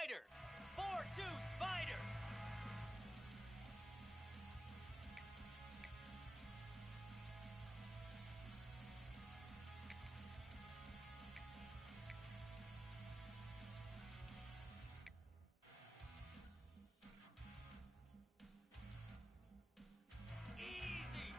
Spider! 4-2 Spider! Easy!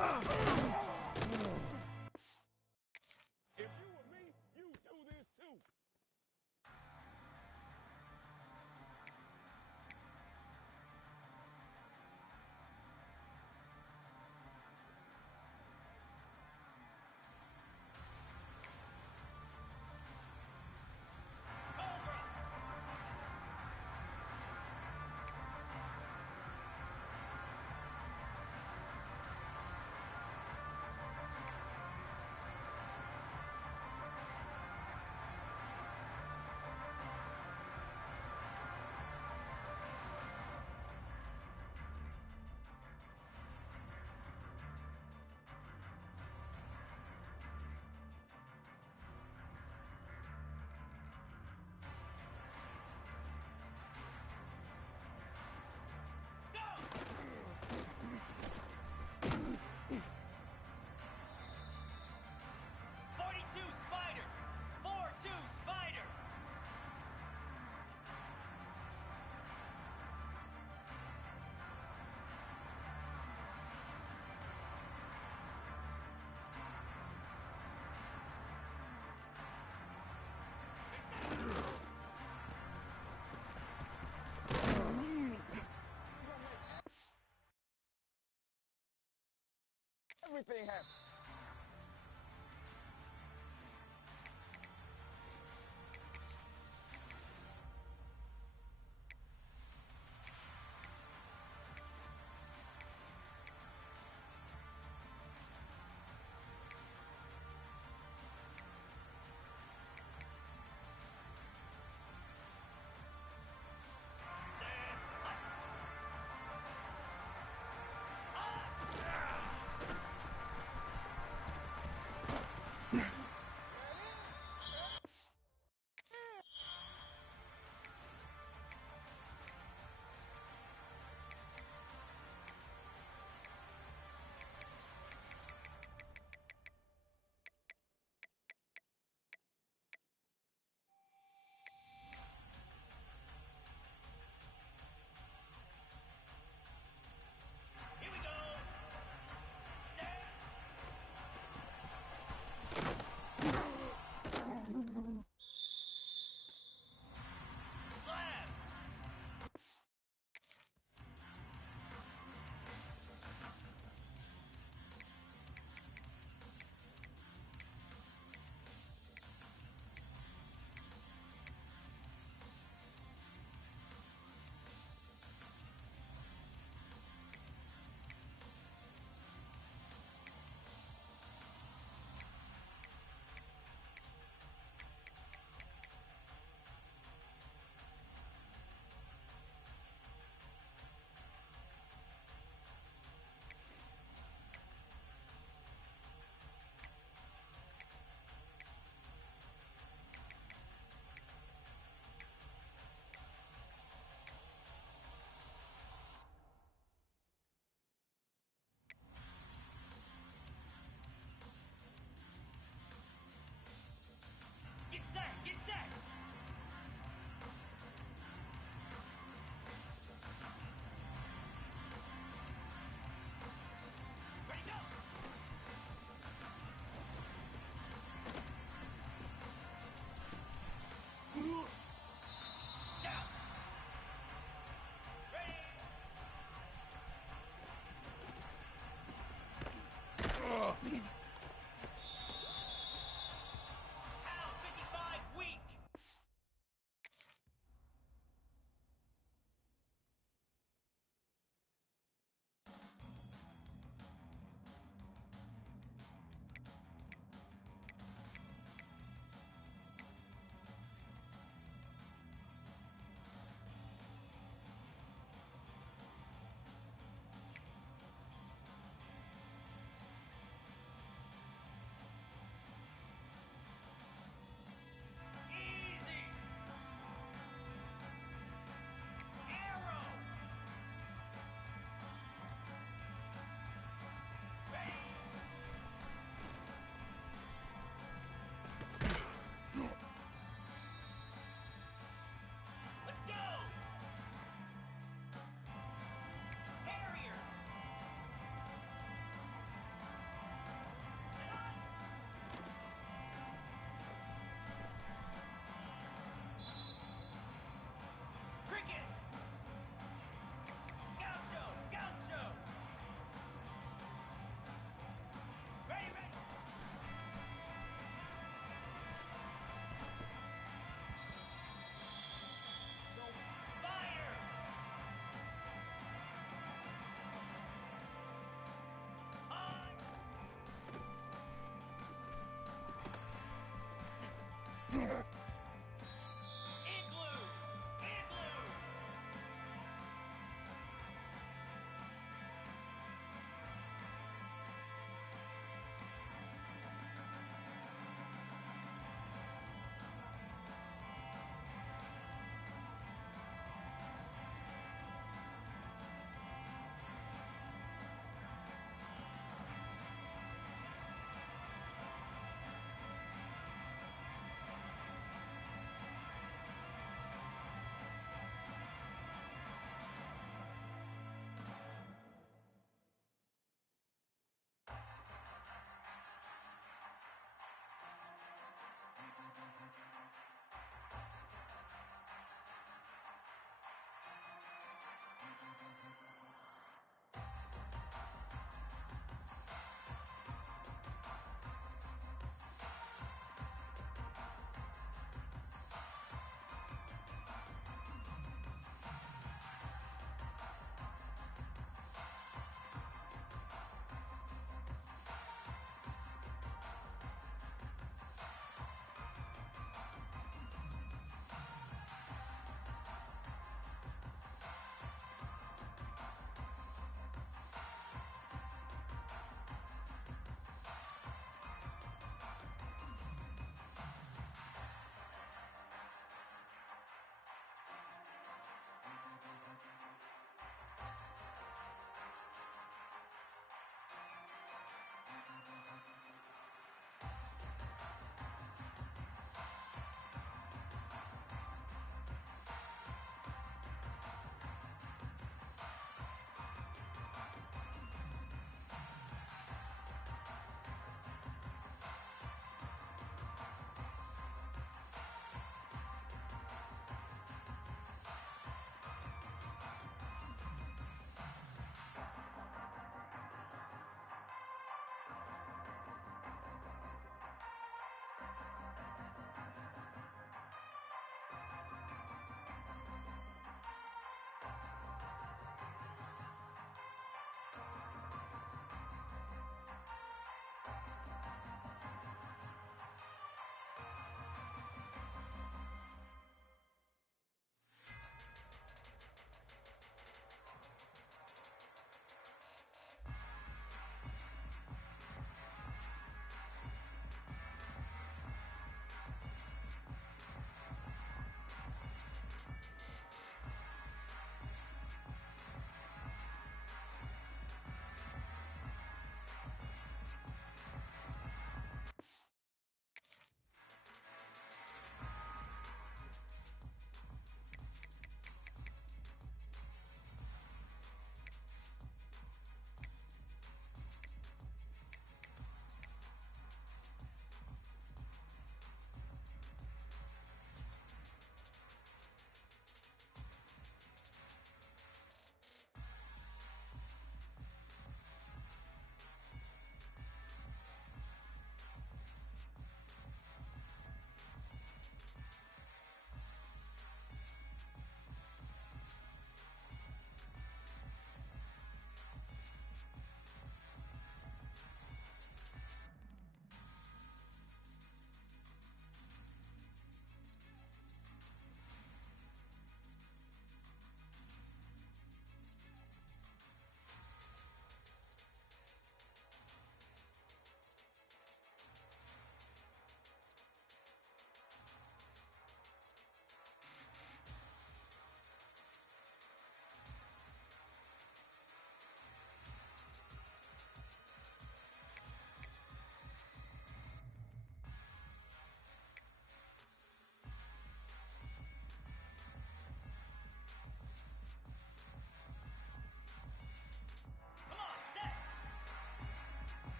If you were me, you'd do this too. Everything happens.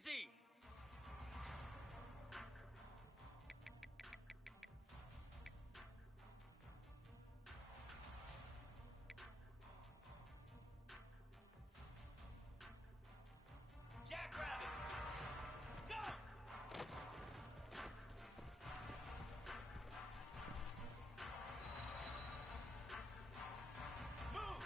Easy! Jackrabbit! Go! Moves!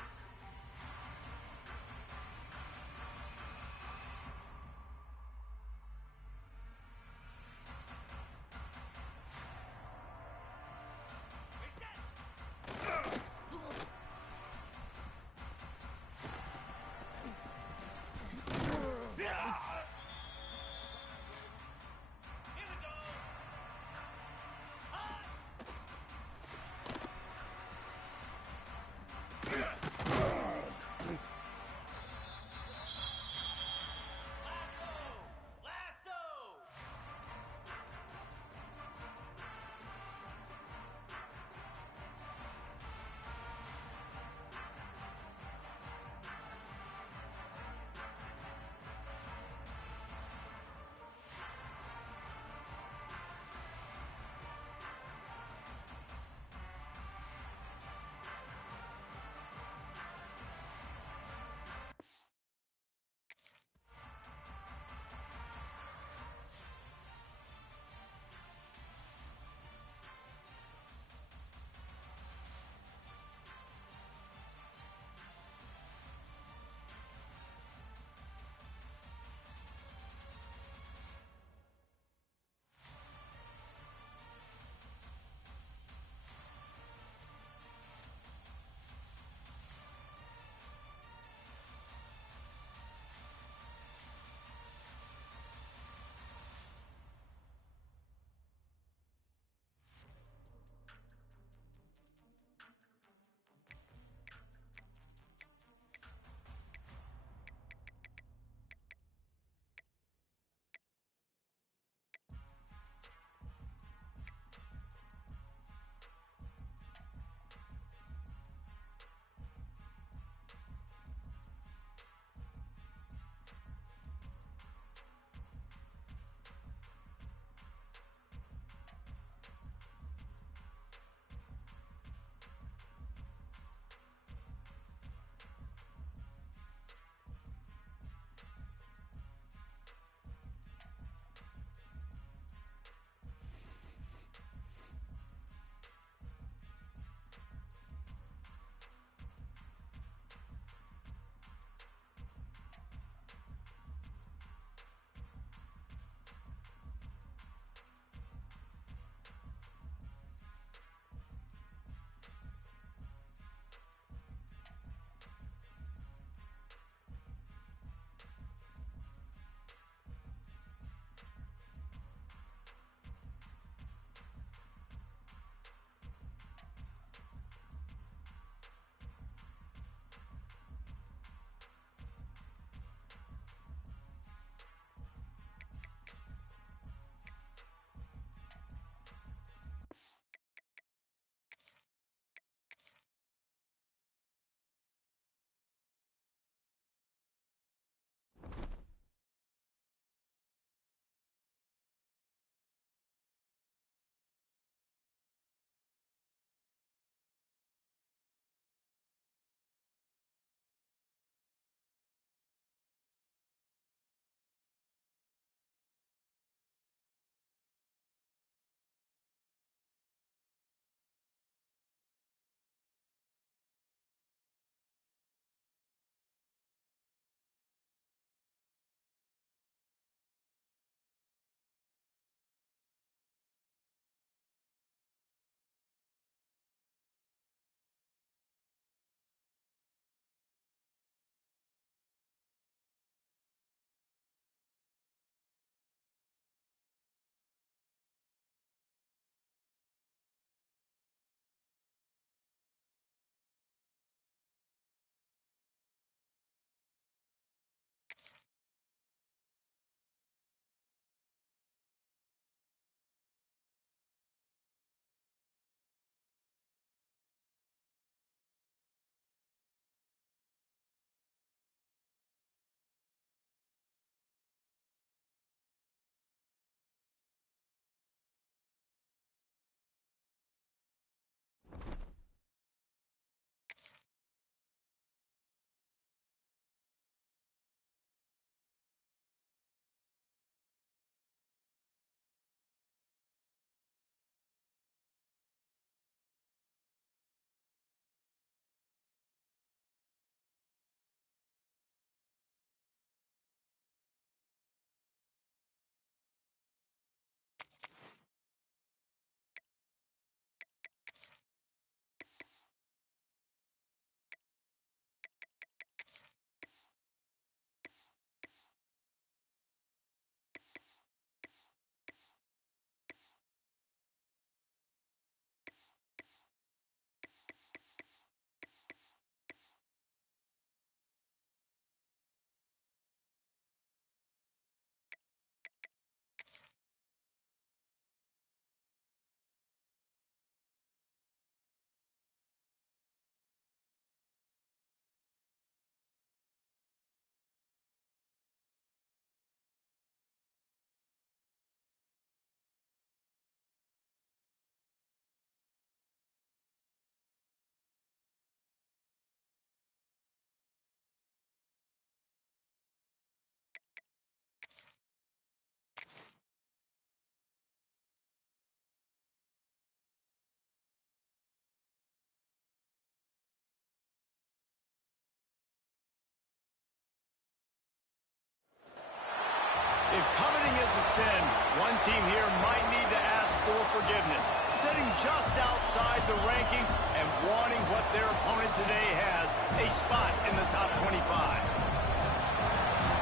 If coveting is a sin, one team here might need to ask for forgiveness, sitting just outside the rankings and wanting what their opponent today has, a spot in the top 25.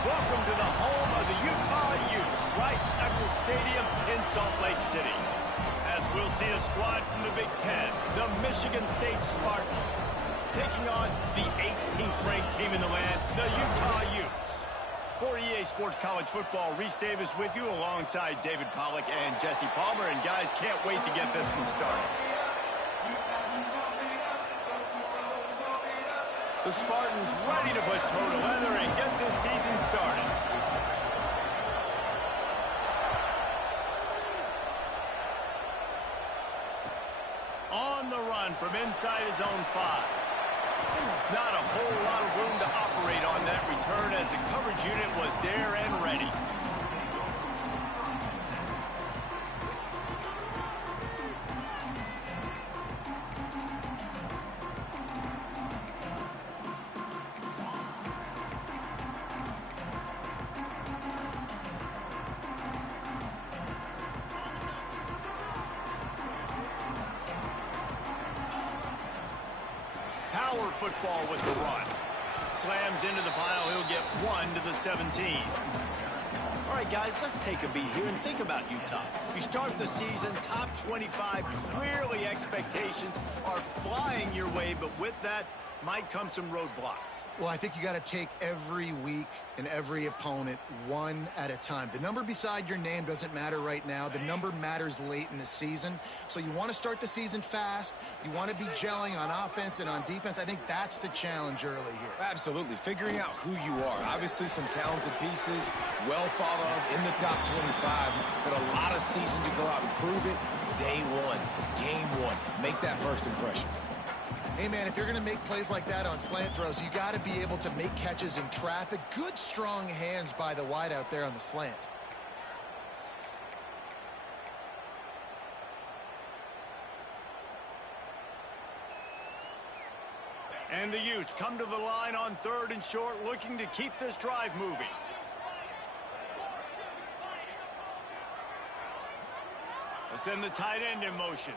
Welcome to the home of the Utah Utes, Rice-Eccles Stadium in Salt Lake City. As we'll see a squad from the Big Ten, the Michigan State Spartans, taking on the 18th ranked team in the land, the Utah Utes. For EA Sports College Football, Reese Davis with you alongside David Pollack and Jesse Palmer. And guys, can't wait to get this one started. The Spartans ready to put toe to leather and get this season started. On the run from inside his own 5. Not a whole lot of room to operate on that return as the coverage unit was there and ready. Power football with the run. Slams into the pile. He'll get 1 to the 17. All right, guys, let's take a beat here and think about Utah. You start the season top 25. Clearly, expectations are flying your way, but with that might come some roadblocks. Well, I think you got to take every week and every opponent one at a time. The number beside your name doesn't matter right now. The number matters late in the season. So you want to start the season fast. You want to be gelling on offense and on defense. I think that's the challenge early here. Absolutely. Figuring out who you are. Obviously, some talented pieces, well thought of in the top 25, but a lot of season to go out and prove it. Day one, game one. Make that first impression. Hey, man, if you're going to make plays like that on slant throws, you got to be able to make catches in traffic. Good, strong hands by the wide out there on the slant. And the Utes come to the line on 3rd and short, looking to keep this drive moving. Let's send the tight end in motion.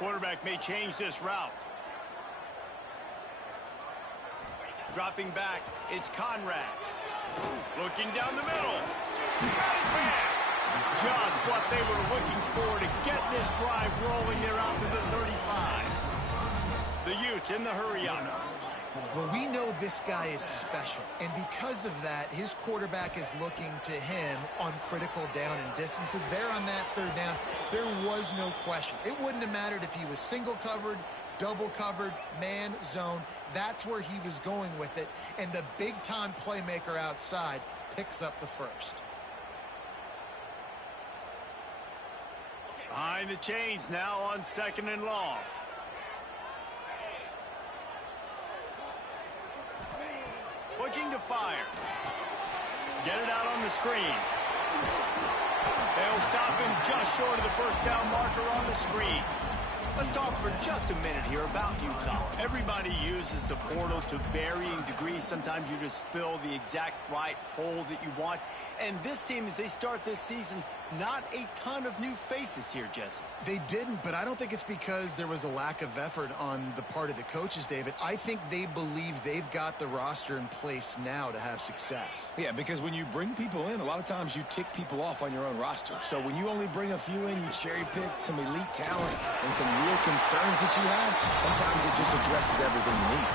Quarterback may change this route. Dropping back, it's Conrad. Looking down the middle. Got his man. Just what they were looking for to get this drive rolling. They're out to the 35. The Utes in the hurry-up. Well, we know this guy is special, and because of that, his quarterback is looking to him on critical down and distances. There on that 3rd down, there was no question. It wouldn't have mattered if he was single covered, double covered, man, zone. That's where he was going with it, and the big-time playmaker outside picks up the first. Behind the chains now on 2nd and long. Looking to fire. Get it out on the screen. They'll stop him just short of the first down marker on the screen. Let's talk for just a minute here about Utah. Everybody uses the portal to varying degrees. Sometimes you just fill the exact right hole that you want. And this team, as they start this season, not a ton of new faces here, Jesse. They didn't, but I don't think it's because there was a lack of effort on the part of the coaches, David. I think they believe they've got the roster in place now to have success. Yeah, because when you bring people in, a lot of times you tick people off on your own roster. So when you only bring a few in, you cherry-pick some elite talent and some real concerns that you have, sometimes it just addresses everything you need.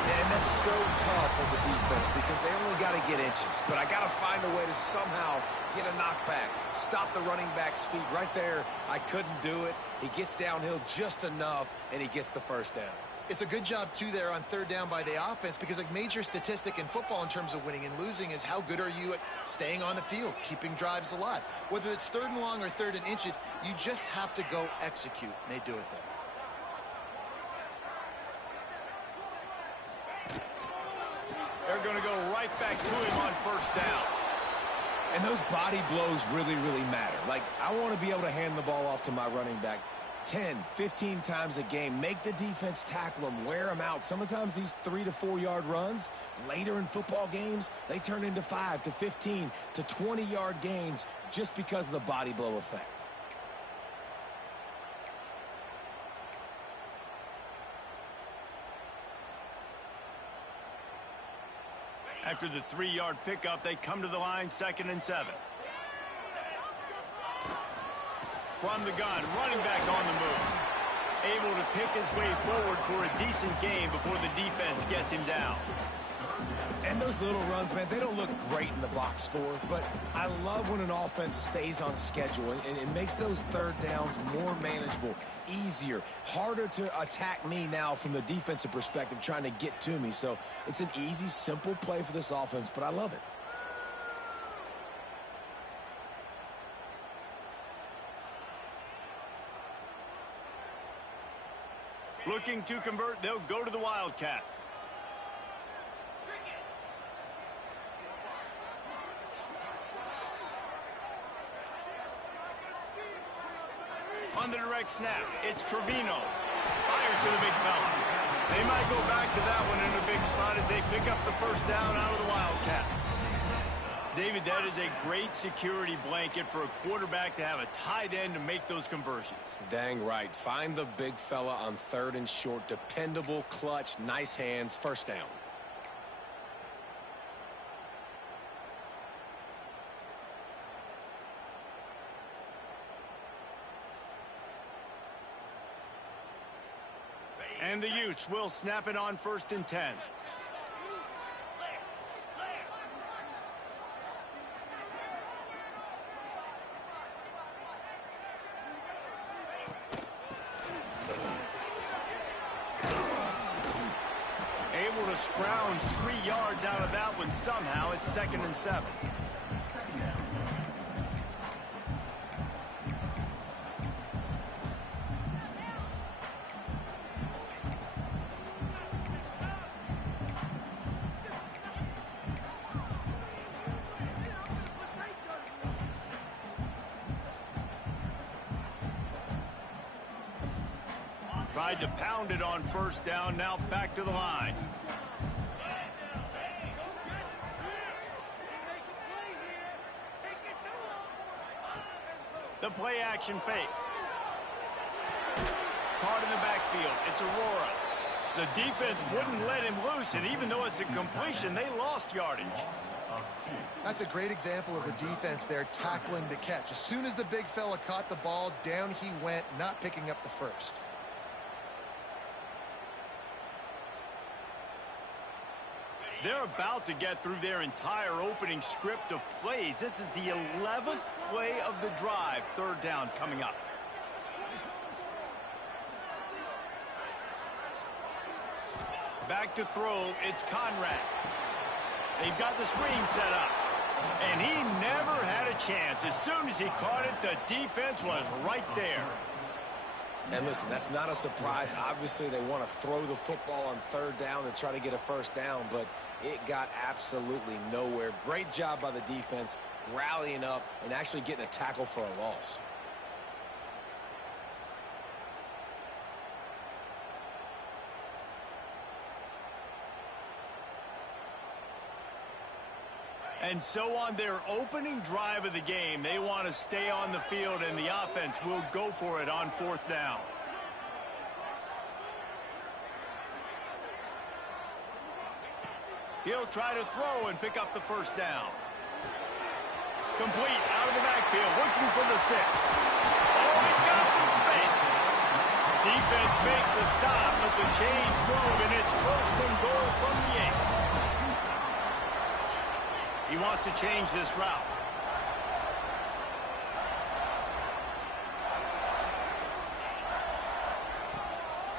And that's so tough as a defense because they only got to get inches. But I got to find a way to somehow get a knockback, stop the running back's feet. Right there, I couldn't do it. He gets downhill just enough, and he gets the first down. It's a good job, too, there on 3rd down by the offense because a major statistic in football in terms of winning and losing is how good are you at staying on the field, keeping drives alive. Whether it's 3rd and long or 3rd and inches, you just have to go execute. And they do it there. They're going to go right back to him on 1st down. And those body blows really, really matter. Like, I want to be able to hand the ball off to my running back 10, 15 times a game. Make the defense tackle them, wear them out. Sometimes these 3 to 4 yard runs, later in football games, they turn into 5 to 15 to 20 yard gains just because of the body blow effect. After the 3-yard pickup, they come to the line, 2nd and 7. From the gun, running back on the move. Able to pick his way forward for a decent gain before the defense gets him down. And those little runs, man, they don't look great in the box score, but I love when an offense stays on schedule, and it makes those third downs more manageable, easier, harder to attack me now from the defensive perspective trying to get to me. So it's an easy, simple play for this offense, but I love it. Looking to convert, they'll go to the Wildcat. On the direct snap, it's Trevino. Fires to the big fella. They might go back to that one in a big spot as they pick up the first down out of the Wildcat. David, that is a great security blanket for a quarterback to have a tight end to make those conversions. Dang right. Find the big fella on 3rd and short. Dependable, clutch, nice hands, first down. And the Utes will snap it on 1st and 10. Able to scrounge 3 yards out of that one somehow. It's 2nd and 7. Tried to pound it on 1st down, now back to the line. The play action fake. Caught in the backfield. It's Aurora. The defense wouldn't let him loose, and even though it's a completion, they lost yardage. That's a great example of the defense there tackling the catch. As soon as the big fella caught the ball, down he went, not picking up the first. They're about to get through their entire opening script of plays. This is the 11th play of the drive. 3rd down coming up. Back to throw, it's Conrad. They've got the screen set up. And he never had a chance. As soon as he caught it, the defense was right there. And listen, that's not a surprise. Obviously, they want to throw the football on 3rd down and try to get a first down, but it got absolutely nowhere. Great job by the defense rallying up and actually getting a tackle for a loss. And so on their opening drive of the game, they want to stay on the field, and the offense will go for it on 4th down. He'll try to throw and pick up the first down. Complete out of the backfield, looking for the sticks. Oh, he's got some space. Defense makes a stop, but the chains move, and it's 1st and goal from the 8. He wants to change this route.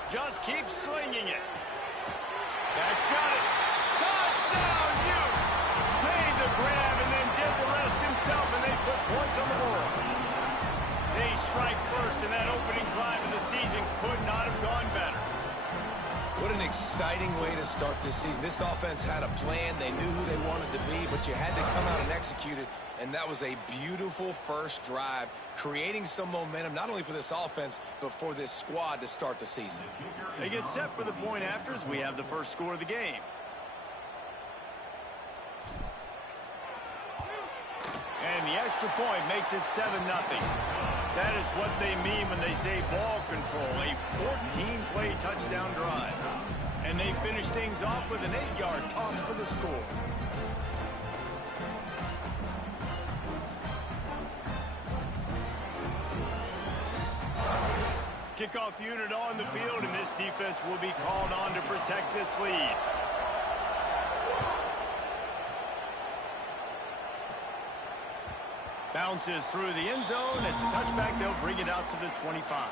Just keep slinging it. That's got it. Touchdown, Utes! Made the grab and then did the rest himself, and they put points on the board. They strike first, and that opening drive of the season could not have gone better. What an exciting exciting way to start this season. This offense had a plan. They knew who they wanted to be, but you had to come out and execute it, and that was a beautiful first drive, creating some momentum, not only for this offense, but for this squad to start the season. They get set for the point after as we have the first score of the game. And the extra point makes it 7-0. That is what they mean when they say ball control, a 14-play touchdown drive. And they finish things off with an 8-yard toss for the score. Kickoff unit on the field, and this defense will be called on to protect this lead. Bounces through the end zone. It's a touchback. They'll bring it out to the 25.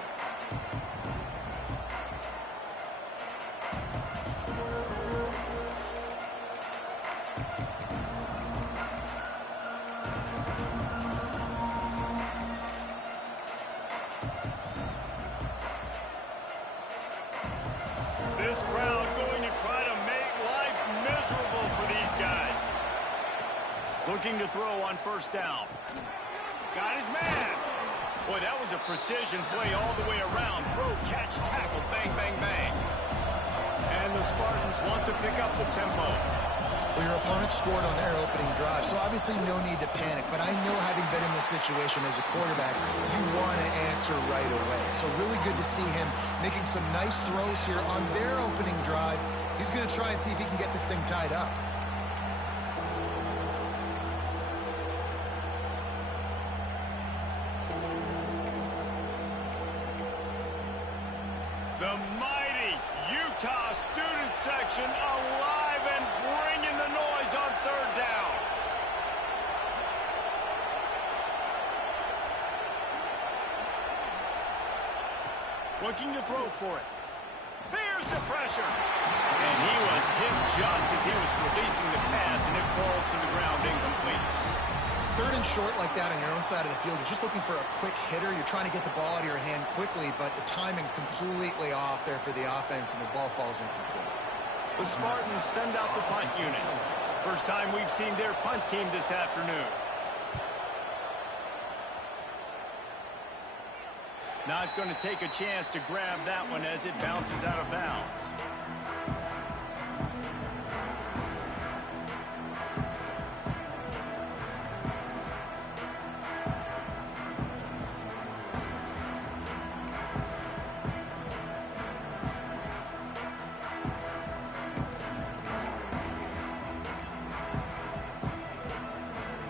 This crowd going to try to make life miserable for these guys. Looking to throw on first down. Got his man. Boy, that was a precision play all the way around. Throw, catch, tackle, bang, bang, bang. And the Spartans want to pick up the tempo. Well, your opponent scored on their opening drive, so obviously no need to panic. But I know, having been in this situation as a quarterback, you want to answer right away. So really good to see him making some nice throws here on their opening drive. He's going to try and see if he can get this thing tied up. The mighty Utah student section alive and bringing the noise on third down. Looking to throw for it. There's the pressure. And he was hit just as he was releasing the pass, and it falls to the ground incomplete. Third and short like that on your own side of the field, you're just looking for a quick hitter. You're trying to get the ball out of your hand quickly, but the timing completely off there for the offense, and the ball falls incomplete. The Spartans send out the punt unit. First time we've seen their punt team this afternoon. Not going to take a chance to grab that one as it bounces out of bounds.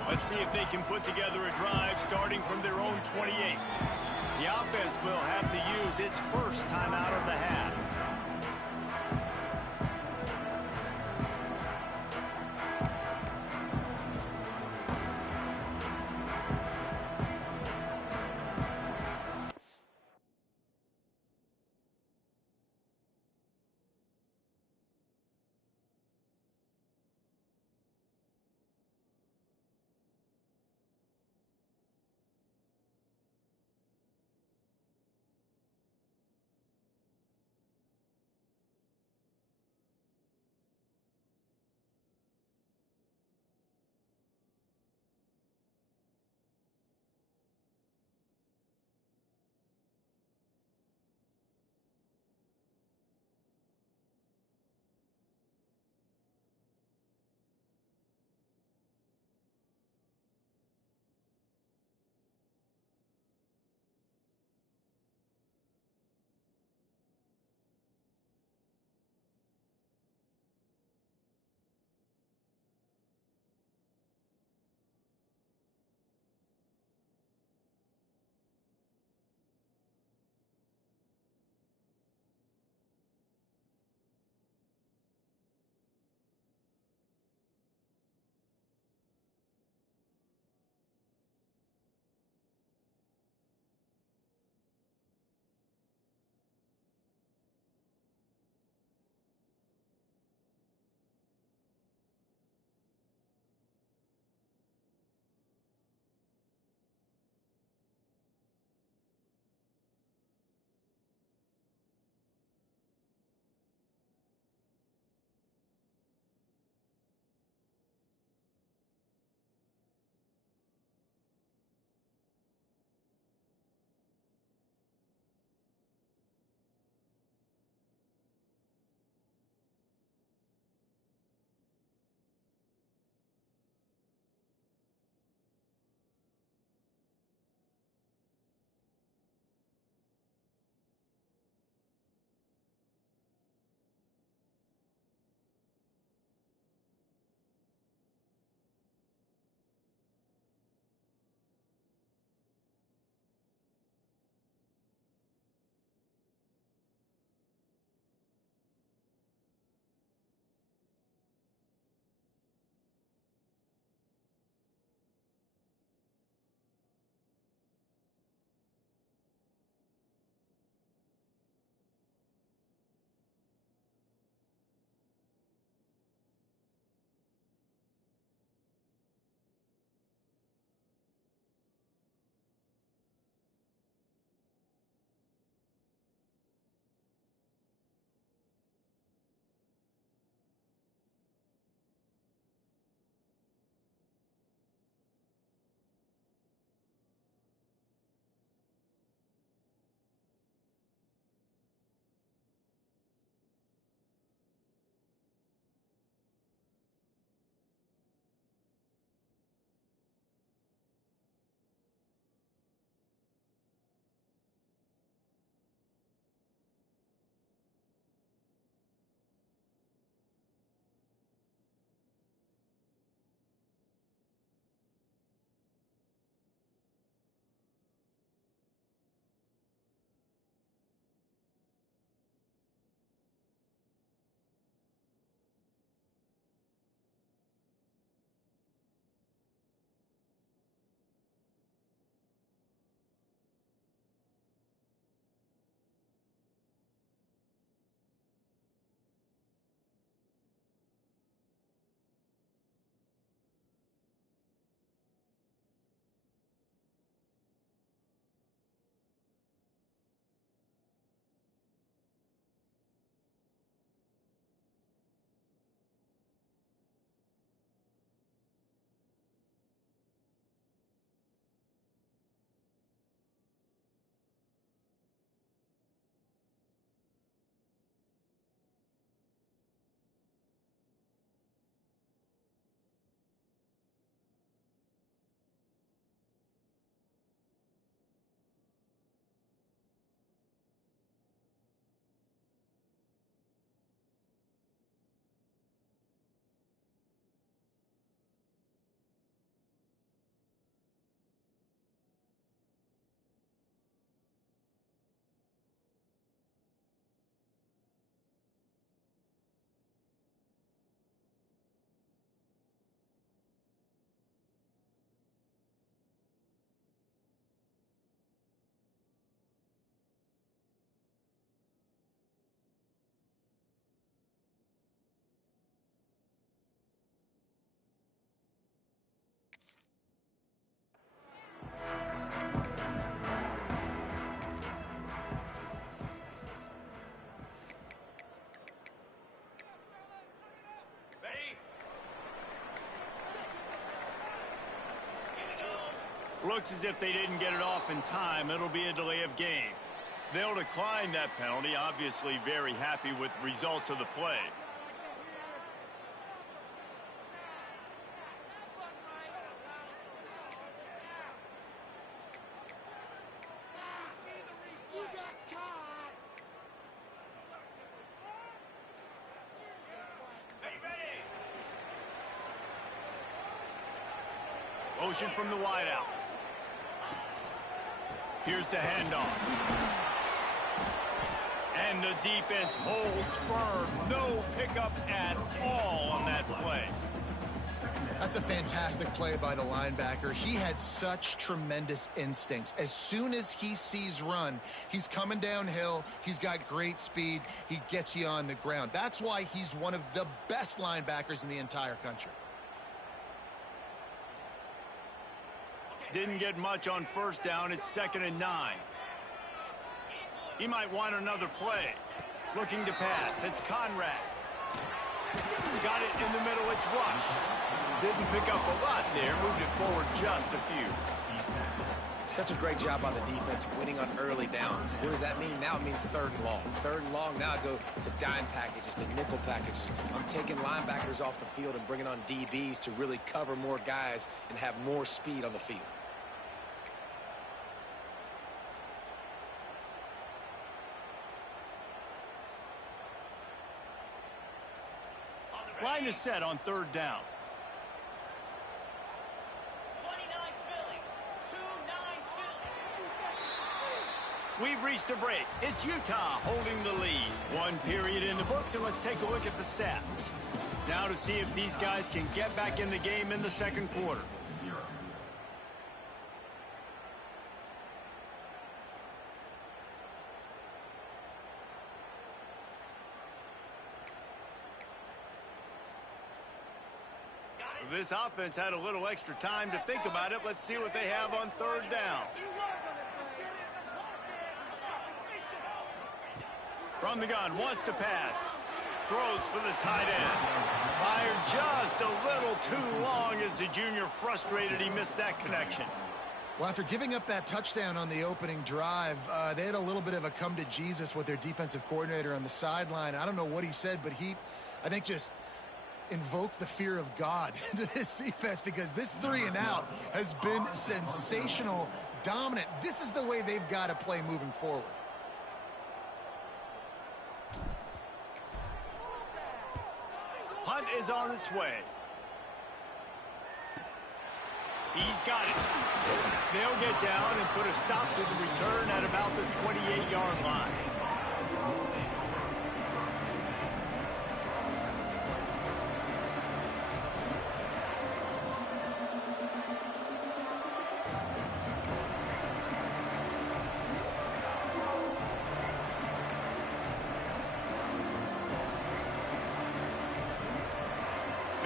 Let's see if they can put together a drive starting from their own 28. The offense will have to use its first time out of the half. Looks as if they didn't get it off in time. It'll be a delay of game. They'll decline that penalty, obviously very happy with the results of the play. Motion from the wideout. Here's the handoff. And the defense holds firm. No pickup at all on that play. That's a fantastic play by the linebacker. He has such tremendous instincts. As soon as he sees run, he's coming downhill. He's got great speed. He gets you on the ground. That's why he's one of the best linebackers in the entire country. Didn't get much on first down. It's 2nd and 9. He might want another play. Looking to pass. It's Conrad. Got it in the middle. It's Rush. Didn't pick up a lot there. Moved it forward just a few. Such a great job by the defense winning on early downs. What does that mean? Now it means 3rd and long. 3rd and long, now I go to dime packages, to nickel packages. I'm taking linebackers off the field and bringing on DBs to really cover more guys and have more speed on the field. Line is set on 3rd down. 29 Philly. 2-9 Philly. We've reached a break. It's Utah holding the lead. One period in the books, and let's take a look at the stats. Now to see if these guys can get back in the game in the 2nd quarter. This offense had a little extra time to think about it. Let's see what they have on 3rd down. From the gun, wants to pass. Throws for the tight end. Fired just a little too long as the junior frustrated. He missed that connection. Well, after giving up that touchdown on the opening drive, they had a little bit of a come to Jesus with their defensive coordinator on the sideline. I don't know what he said, but he, I think, just invoke the fear of God into this defense, because this 3 and out has been sensational, dominant. This is the way they've got to play moving forward. Hunt is on its way. He's got it. They'll get down and put a stop to the return at about the 28-yard line.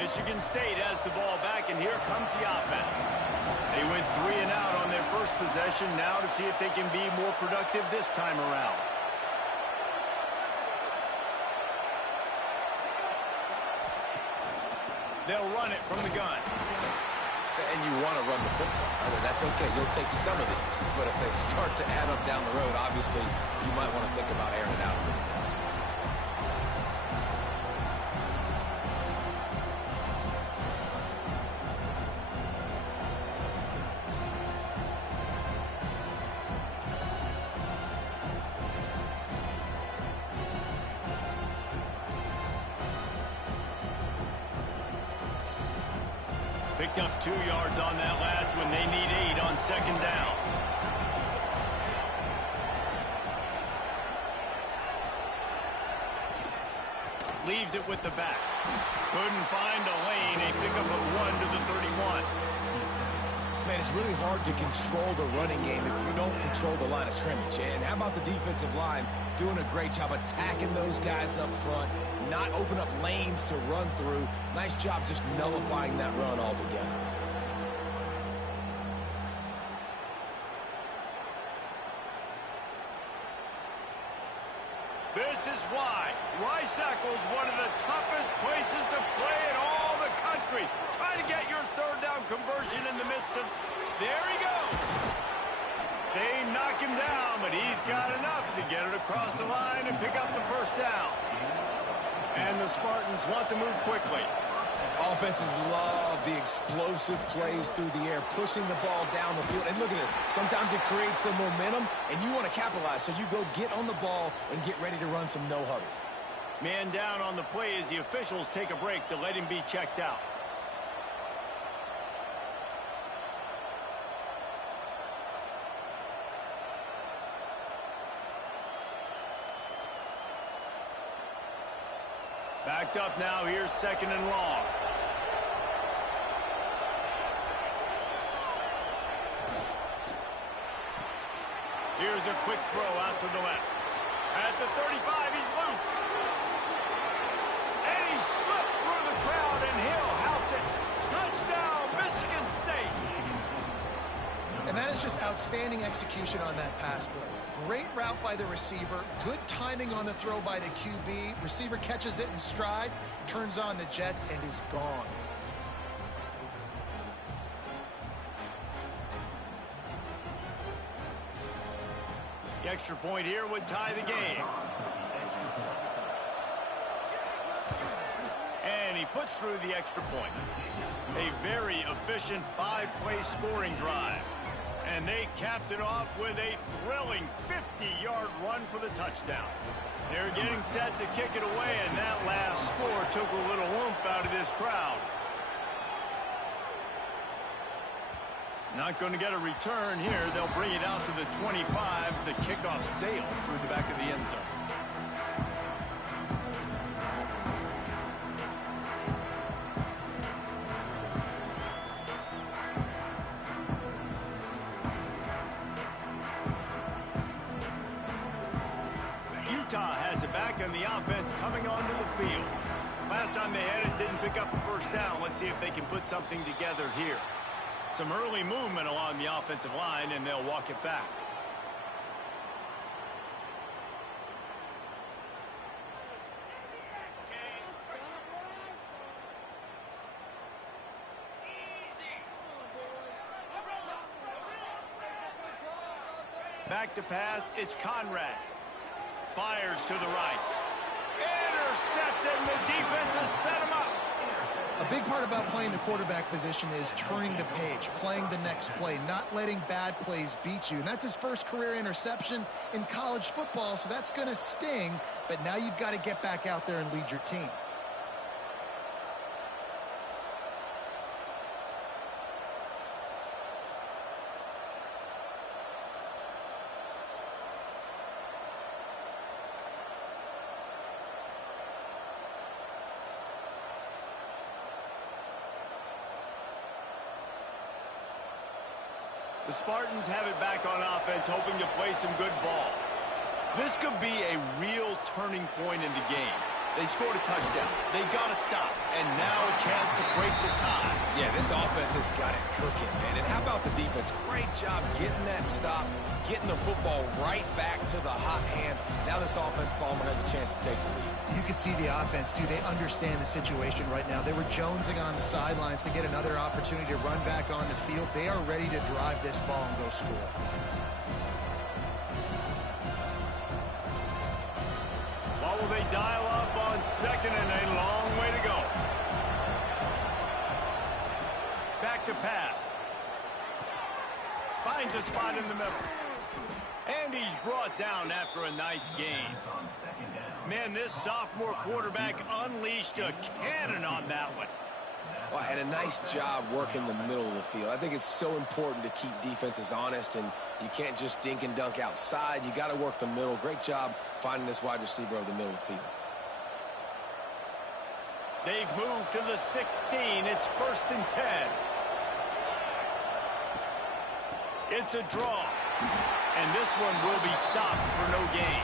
Michigan State has the ball back, and here comes the offense. They went 3 and out on their first possession. Now to see if they can be more productive this time around. They'll run it from the gun. And you want to run the football. That's okay. You'll take some of these. But if they start to add up down the road, obviously, you might want to think about airing it out a little bit. Picked up 2 yards on that last one. They need 8 on 2nd down. Leaves it with the back. Couldn't find a lane. A pickup of 1 to the 31. Man, it's really hard to control the running game if you don't control the line of scrimmage. And how about the defensive line doing a great job attacking those guys up front, not open up lanes to run through. Nice job just nullifying that run altogether. This is why Rice-Eccles, one of the toughest places to play in all the country. Try to get your 3rd down conversion in the midst of There he goes. They knock him down, but he's got enough to get it across the line and pick up the first down. And the Spartans want to move quickly. Offenses love the explosive plays through the air, pushing the ball down the field. And look at this. Sometimes it creates some momentum, and you want to capitalize. So you go get on the ball and get ready to run some no-huddle. Man down on the play as the officials take a break to let him be checked out. Backed up now. Here's 2nd and long. Here's a quick throw out to the left. At the 35, he's loose. And he slipped through the crowd, and he'll house it. Touchdown, Michigan State. And that is just outstanding execution on that pass play. Great route by the receiver. Good timing on the throw by the QB. Receiver catches it in stride, turns on the jets, and is gone. The extra point here would tie the game. And he puts through the extra point. A very efficient 5-play scoring drive. And they capped it off with a thrilling 50-yard run for the touchdown. They're getting set to kick it away, and that last score took a little oomph out of this crowd. Not going to get a return here. They'll bring it out to the 25 as the kickoff sails through the back of the end zone. Utah has it back, and the offense coming onto the field. Last time they had it, didn't pick up a first down. Let's see if they can put something together here. Some early movement along the offensive line, and they'll walk it back. Back to pass, it's Conrad. Fires to the right. Intercepted, and the defense has set him up. A big part about playing the quarterback position is turning the page, playing the next play, not letting bad plays beat you. And that's his first career interception in college football, so that's going to sting. But now you've got to get back out there and lead your team. The Spartans have it back on offense, hoping to play some good ball. This could be a real turning point in the game. They scored a touchdown. They got to stop. And now a chance to break the tie. Yeah, this offense has got it cooking, man. And how about the defense? Great job getting that stop, getting the football right back to the hot hand. Now this offense, Palmer, has a chance to take the lead. You can see the offense, too. They understand the situation right now. They were jonesing on the sidelines to get another opportunity to run back on the field. They are ready to drive this ball and go score. What will they dial up on second and a long way to go? Back to pass. Finds a spot in the middle. And he's brought down after a nice gain. Man, this sophomore quarterback unleashed a cannon on that one. Well, and a nice job working the middle of the field. I think it's so important to keep defenses honest, and you can't just dink and dunk outside. You got to work the middle. Great job finding this wide receiver over the middle of the field. They've moved to the 16. It's 1st and 10. It's a draw. And this one will be stopped for no gain.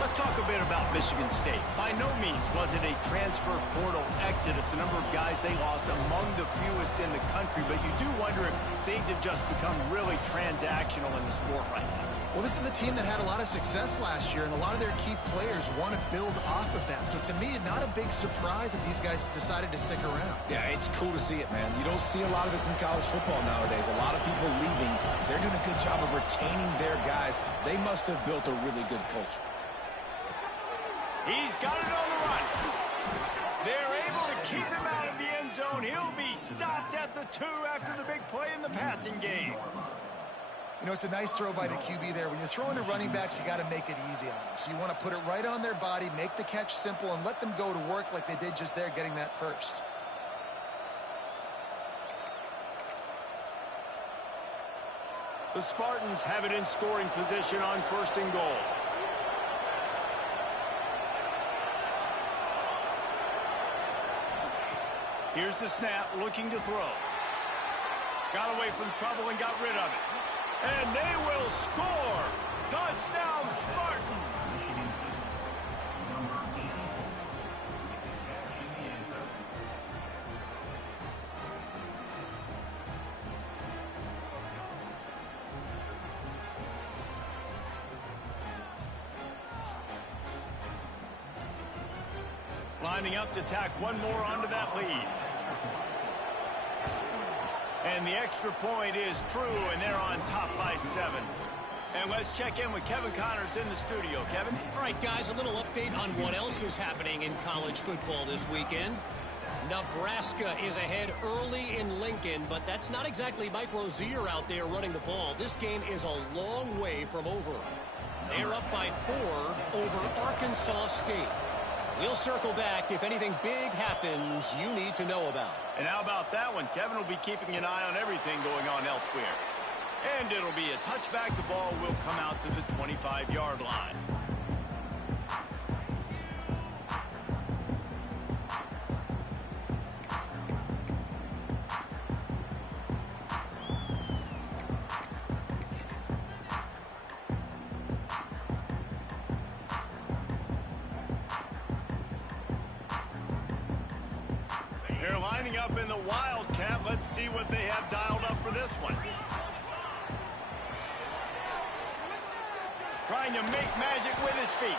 Let's talk a bit about Michigan State. By no means was it a transfer portal exodus. The number of guys they lost among the fewest in the country. But you do wonder if things have just become really transactional in the sport right now. Well, this is a team that had a lot of success last year, and a lot of their key players want to build off of that. So to me, not a big surprise that these guys decided to stick around. Yeah, it's cool to see it, man. You don't see a lot of this in college football nowadays. A lot of people leaving. They're doing a good job of retaining their guys. They must have built a really good culture. He's got it on the run. They're able to keep him out of the end zone. He'll be stopped at the 2 after the big play in the passing game. You know, it's a nice throw by the QB there. When you're throwing to running backs, you got to make it easy on them. So you want to put it right on their body, make the catch simple, and let them go to work like they did just there, getting that first. The Spartans have it in scoring position on 1st and goal. Here's the snap, looking to throw. Got away from trouble and got rid of it. And they will score! Touchdown, Spartans! Lining up to tack one more onto that lead. And the extra point is true, and they're on top by 7. And let's check in with Kevin Connors in the studio. Kevin? All right, guys, a little update on what else is happening in college football this weekend. Nebraska is ahead early in Lincoln, but that's not exactly Mike Rozier out there running the ball. This game is a long way from over. They're up by 4 over Arkansas State. We'll circle back if anything big happens you need to know about. And how about that one? Kevin will be keeping an eye on everything going on elsewhere. And it'll be a touchback. The ball will come out to the 25-yard line. They're lining up in the Wildcat. Let's see what they have dialed up for this one. Trying to make magic with his feet.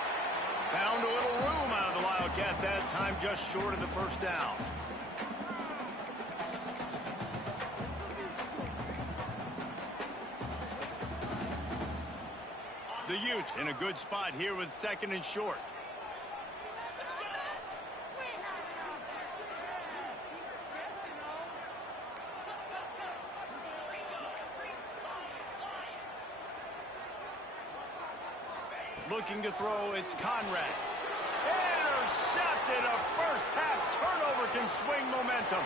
Found a little room out of the Wildcat that time, just short of the first down. The Utes in a good spot here with 2nd and short. Looking to throw, it's Conrad. Intercepted. A first half turnover can swing momentum.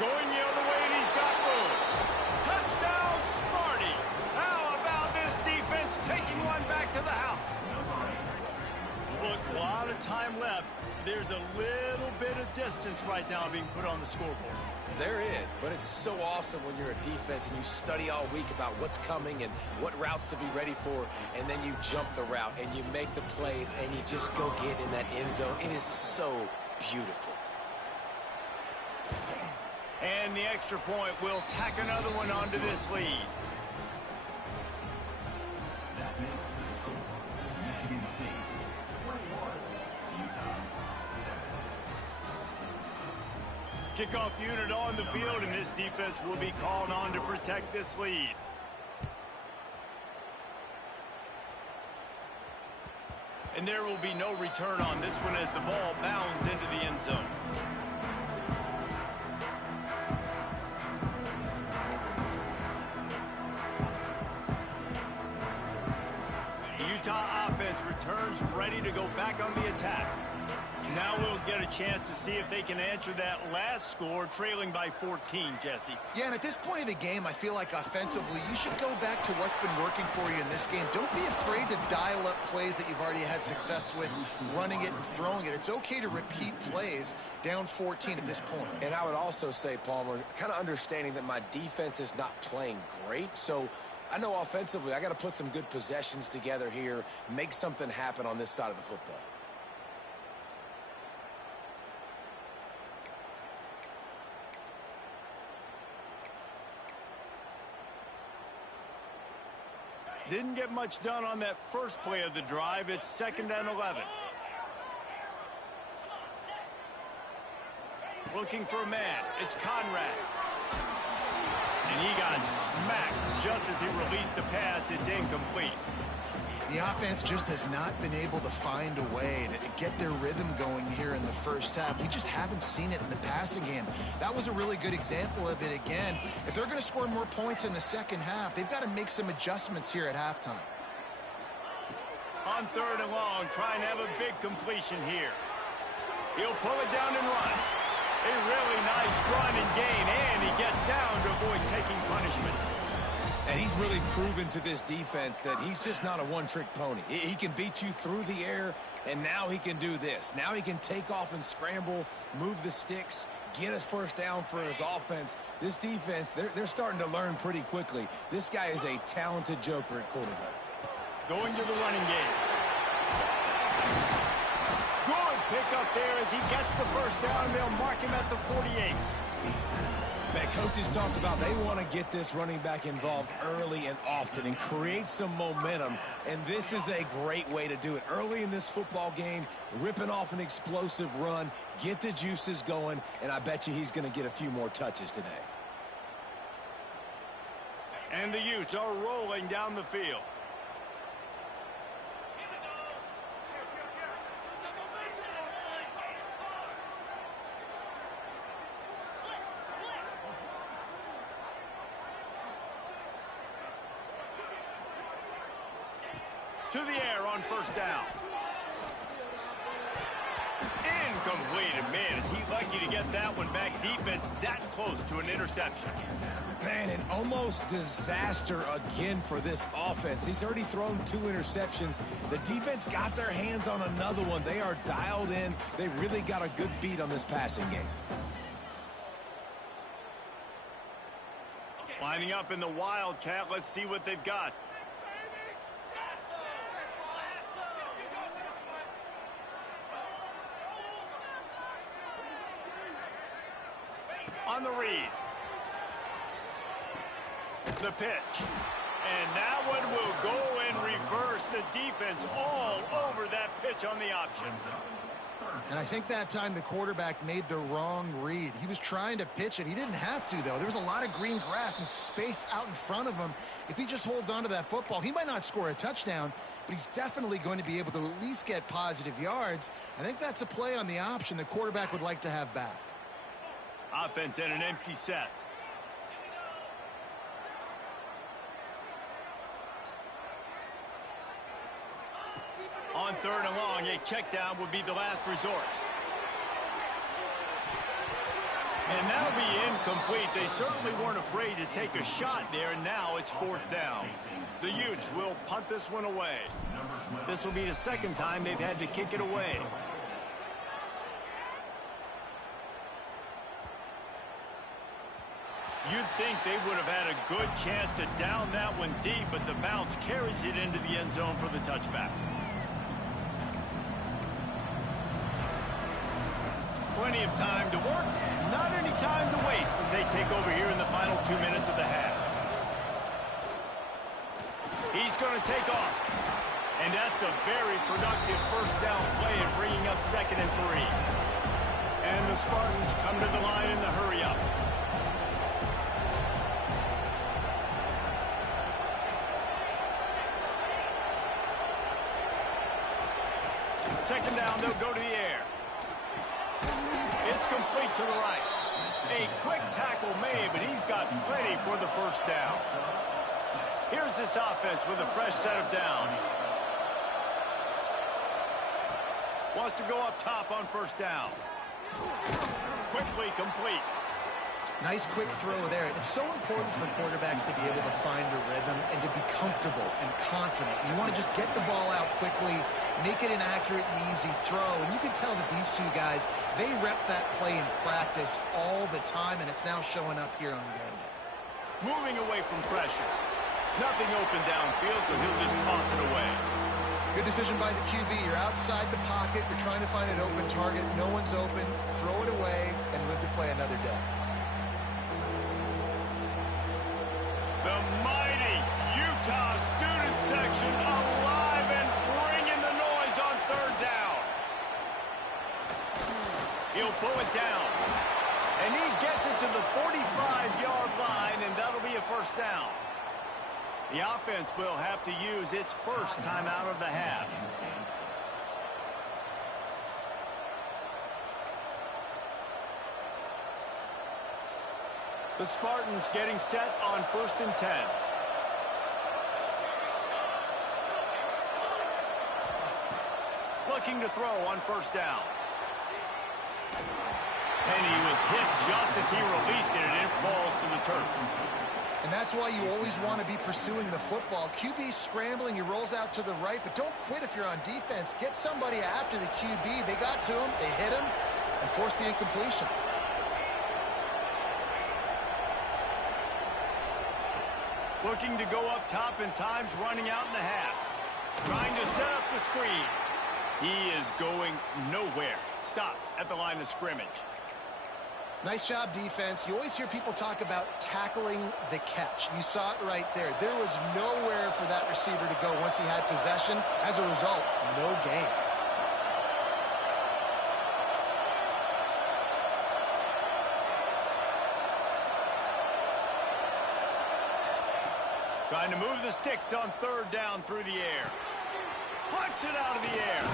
Going the other way, and he's got room. Touchdown, Sparty. How about this defense taking one back to the house? Look, a lot of time left. There's a little bit of distance right now being put on the scoreboard. There is, but it's so awesome when you're a defense and you study all week about what's coming and what routes to be ready for, and then you jump the route and you make the plays and you just go get in that end zone. It is so beautiful. And the extra point will tack another one onto this lead. Kickoff unit on the field, and this defense will be called on to protect this lead. And there will be no return on this one as the ball bounds into the end zone. The Utah offense returns ready to go back on the attack. Now we'll get a chance to see if they can answer that last score, trailing by 14, Jesse. Yeah, and at this point of the game, I feel like offensively, you should go back to what's been working for you in this game. Don't be afraid to dial up plays that you've already had success with, running it and throwing it. It's okay to repeat plays down 14 at this point. And I would also say, Palmer, kind of understanding that my defense is not playing great, so I know offensively I got to put some good possessions together here, make something happen on this side of the football. Didn't get much done on that first play of the drive. It's 2nd and 11. Looking for a man. It's Conrad. And he got smacked just as he released the pass. It's incomplete. The offense just has not been able to find a way to get their rhythm going here in the first half. We just haven't seen it in the passing game. That was a really good example of it again. If they're going to score more points in the second half, they've got to make some adjustments here at halftime. On 3rd and long, trying to have a big completion here. He'll pull it down and run. A really nice run and gain, and he gets down to avoid taking punishment. And he's really proven to this defense that he's just not a one-trick pony. He can beat you through the air, and now he can do this. Now he can take off and scramble, move the sticks, get us first down for his offense. This defense, they're starting to learn pretty quickly. This guy is a talented joker at quarterback. Going to the running game. Good pick up there as he gets the first down. They'll mark him at the 48. Man, coaches talked about they want to get this running back involved early and often and create some momentum, and this is a great way to do it. Early in this football game, ripping off an explosive run, get the juices going, and I bet you he's going to get a few more touches today. And the Utes are rolling down the field. To the air on first down. Incomplete. And man, is he lucky to get that one back. Defense that close to an interception. Man, an almost disaster again for this offense. He's already thrown 2 interceptions. The defense got their hands on another one. They are dialed in. They really got a good beat on this passing game. Lining up in the Wildcat. Let's see what they've got. On the read. The pitch. And that one will go in reverse. The defense all over that pitch on the option. And I think that time the quarterback made the wrong read. He was trying to pitch it. He didn't have to, though. There was a lot of green grass and space out in front of him. If he just holds on to that football, he might not score a touchdown, but he's definitely going to be able to at least get positive yards. I think that's a play on the option the quarterback would like to have back. Offense in an empty set. On 3rd and long, a check down would be the last resort. And that'll be incomplete. They certainly weren't afraid to take a shot there, and now it's 4th down. The Utes will punt this one away. This will be the 2nd time they've had to kick it away. You'd think they would have had a good chance to down that one deep, but the bounce carries it into the end zone for the touchback. Plenty of time to work, not any time to waste as they take over here in the final 2 minutes of the half. He's going to take off. And that's a very productive first down play and bringing up 2nd and 3. And the Spartans come to the line in the hurry up. Second down, they'll go to the air. It's complete to the right. A quick tackle made, but he's got plenty for the first down. Here's this offense with a fresh set of downs. Wants to go up top on first down. Quickly complete. Nice quick throw there. It's so important for quarterbacks to be able to find a rhythm and to be comfortable and confident. You want to just get the ball out quickly, make it an accurate and easy throw. And you can tell that these two guys, they rep that play in practice all the time, and it's now showing up here on game day. Moving away from pressure. Nothing open downfield, so he'll just toss it away. Good decision by the QB. You're outside the pocket. You're trying to find an open target. No one's open. Throw it away and live to play another day. The mighty Utah Student action alive and bringing the noise on third down. He'll pull it down. And he gets it to the 45-yard line, and that'll be a first down. The offense will have to use its first timeout of the half. The Spartans getting set on 1st and 10. Looking to throw on first down. And he was hit just as he released it, and it falls to the turf. And that's why you always want to be pursuing the football. QB's scrambling, he rolls out to the right, but don't quit if you're on defense. Get somebody after the QB. They got to him, they hit him, and forced the incompletion. Looking to go up top and times running out in the half. Trying to set up the screen. He is going nowhere. Stop at the line of scrimmage. Nice job, defense. You always hear people talk about tackling the catch. You saw it right there. There was nowhere for that receiver to go once he had possession. As a result, no gain. Trying to move the sticks on third down through the air. Plucks it out of the air.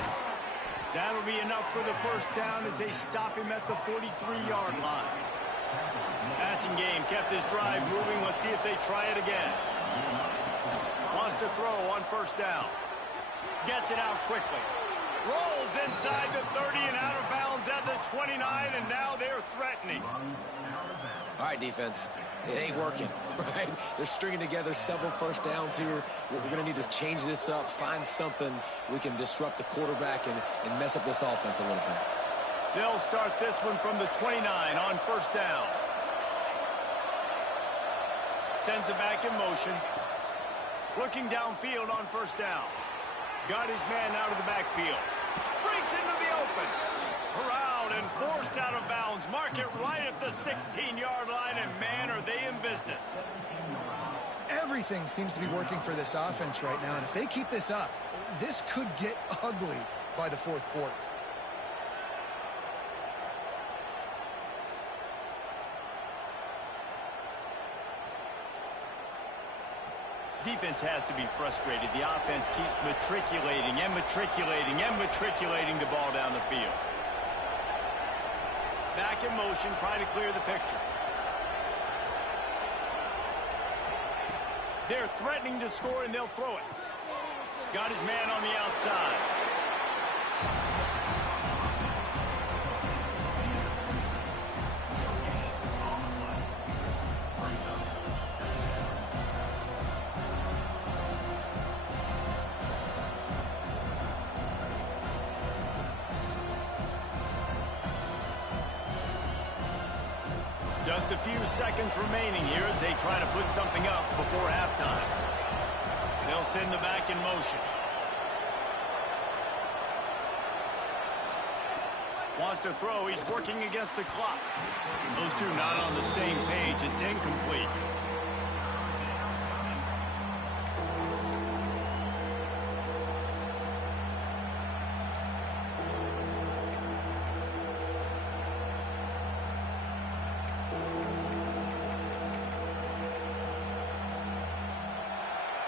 That'll be enough for the first down as they stop him at the 43-yard line. Passing game kept his drive moving. Let's see if they try it again. Wants to throw on first down. Gets it out quickly. Rolls inside the 30 and out of bounds at the 29, and now they're threatening. All right, defense. It ain't working, right? They're stringing together several first downs here. We're going to need to change this up, find something we can disrupt the quarterback and mess up this offense a little bit. They'll start this one from the 29 on first down. Sends it back in motion. Looking downfield on first down. Got his man out of the backfield. Breaks into the open. Corralled and forced out of bounds. Mark it right at the 16-yard line, and man, are they in business. Everything seems to be working for this offense right now, and if they keep this up, this could get ugly by the fourth quarter. Defense has to be frustrated. The offense keeps matriculating and matriculating and matriculating the ball down the field. Back in motion, trying to clear the picture. They're threatening to score, and they'll throw it. Got his man on the outside. Just a few seconds remaining here as they try to put something up before halftime. They'll send the back in motion. Wants to throw. He's working against the clock. Those two not on the same page. It's incomplete.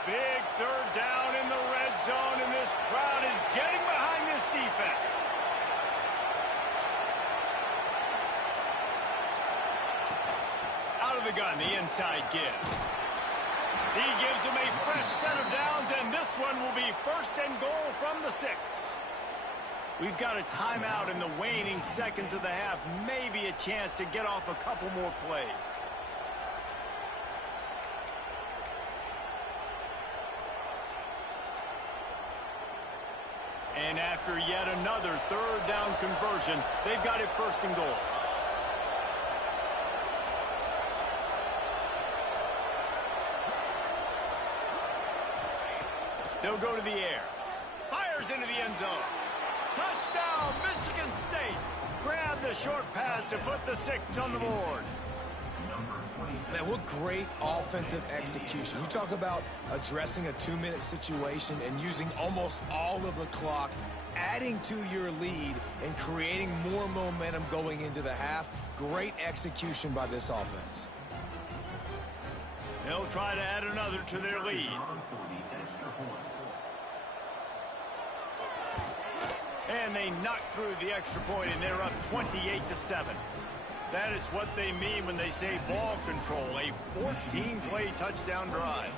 Big third down in the red zone, and this crowd is getting behind this defense. Out of the gun, the inside give. He gives them a fresh set of downs, and this one will be first and goal from the 6. We've got a timeout in the waning seconds of the half. Maybe a chance to get off a couple more plays. And after yet another third down conversion, they've got it first and goal. They'll go to the air. Fires into the end zone. Touchdown, Michigan State. Grab the short pass to put the 6 on the board. Number 25. Man, what great offensive execution. You talk about addressing a 2-minute situation and using almost all of the clock, adding to your lead and creating more momentum going into the half. Great execution by this offense. They'll try to add another to their lead. And they knock through the extra point, and they're up 28-7. That is what they mean when they say ball control, a 14-play touchdown drive.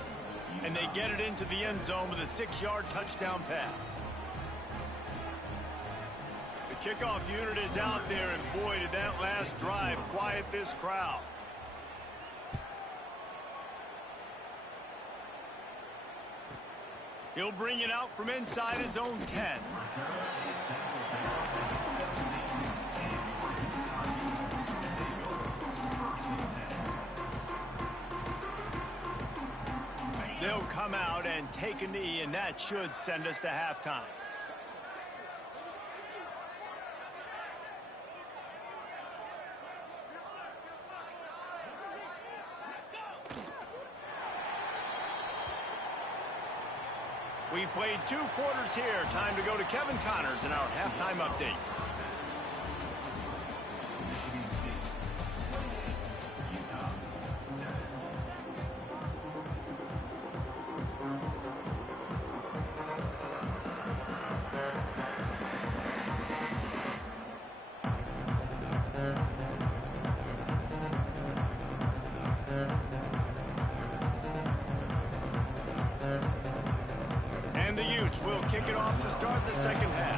And they get it into the end zone with a 6-yard touchdown pass. The kickoff unit is out there, and boy, did that last drive quiet this crowd. He'll bring it out from inside his own 10. They'll come out and take a knee, and that should send us to halftime. We've played 2 quarters here. Time to go to Kevin Connors in our halftime update. And the Utes will kick it off to start the second half.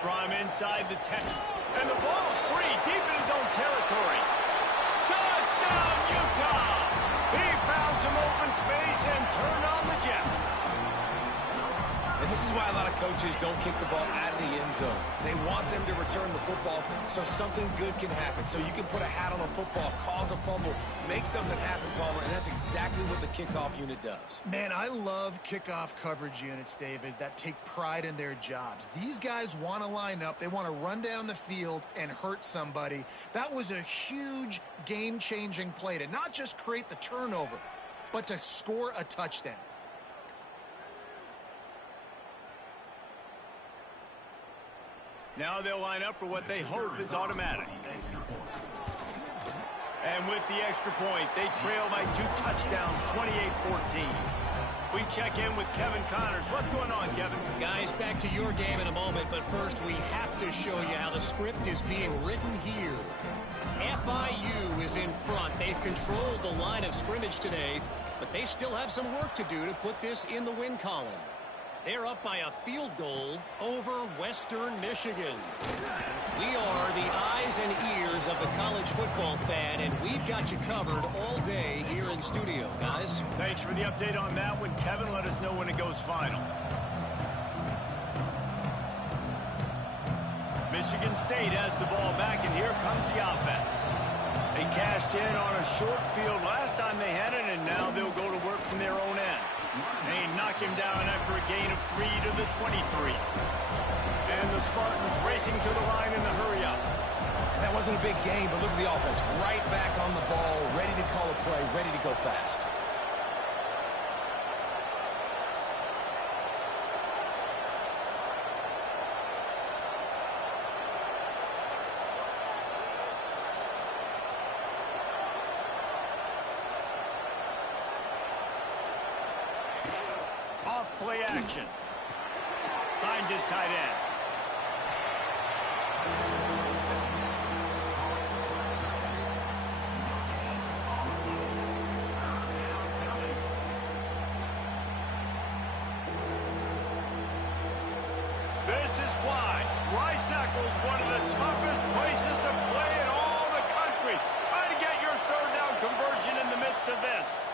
From inside the 10. And the ball's free, deep in his own territory. Touchdown, Utah! He found some open space and turned on the Jets. And this is why a lot of coaches don't kick the ball out of the end zone. They want them to return the football so something good can happen. So you can put a hat on a football, cause a fumble, make something happen, Palmer, and that's exactly what the kickoff unit does. Man, I love kickoff coverage units, David, that take pride in their jobs. These guys want to line up. They want to run down the field and hurt somebody. That was a huge game-changing play to not just create the turnover, but to score a touchdown. Now they'll line up for what they hope is automatic. And with the extra point, they trail by 2 touchdowns, 28-14. We check in with Kevin Connors. What's going on, Kevin? Guys, back to your game in a moment, but first we have to show you how the script is being written here. FIU is in front. They've controlled the line of scrimmage today, but they still have some work to do to put this in the win column. They're up by a field goal over Western Michigan. We are the eyes and ears of the college football fan, and we've got you covered all day here in studio, guys. Thanks for the update on that one, Kevin. Let us know when it goes final. Michigan State has the ball back, and here comes the offense. They cashed in on a short field last time they had it, and now they'll go to work from their own end. They knock him down after a gain of 3 to the 23. And the Spartans racing to the line in the hurry up. And that wasn't a big gain, but look at the offense. Right back on the ball, ready to call a play, ready to go fast. Play action. Finds his tight end. This is why Rice-Eccles is one of the toughest places to play in all the country. Try to get your third down conversion in the midst of this.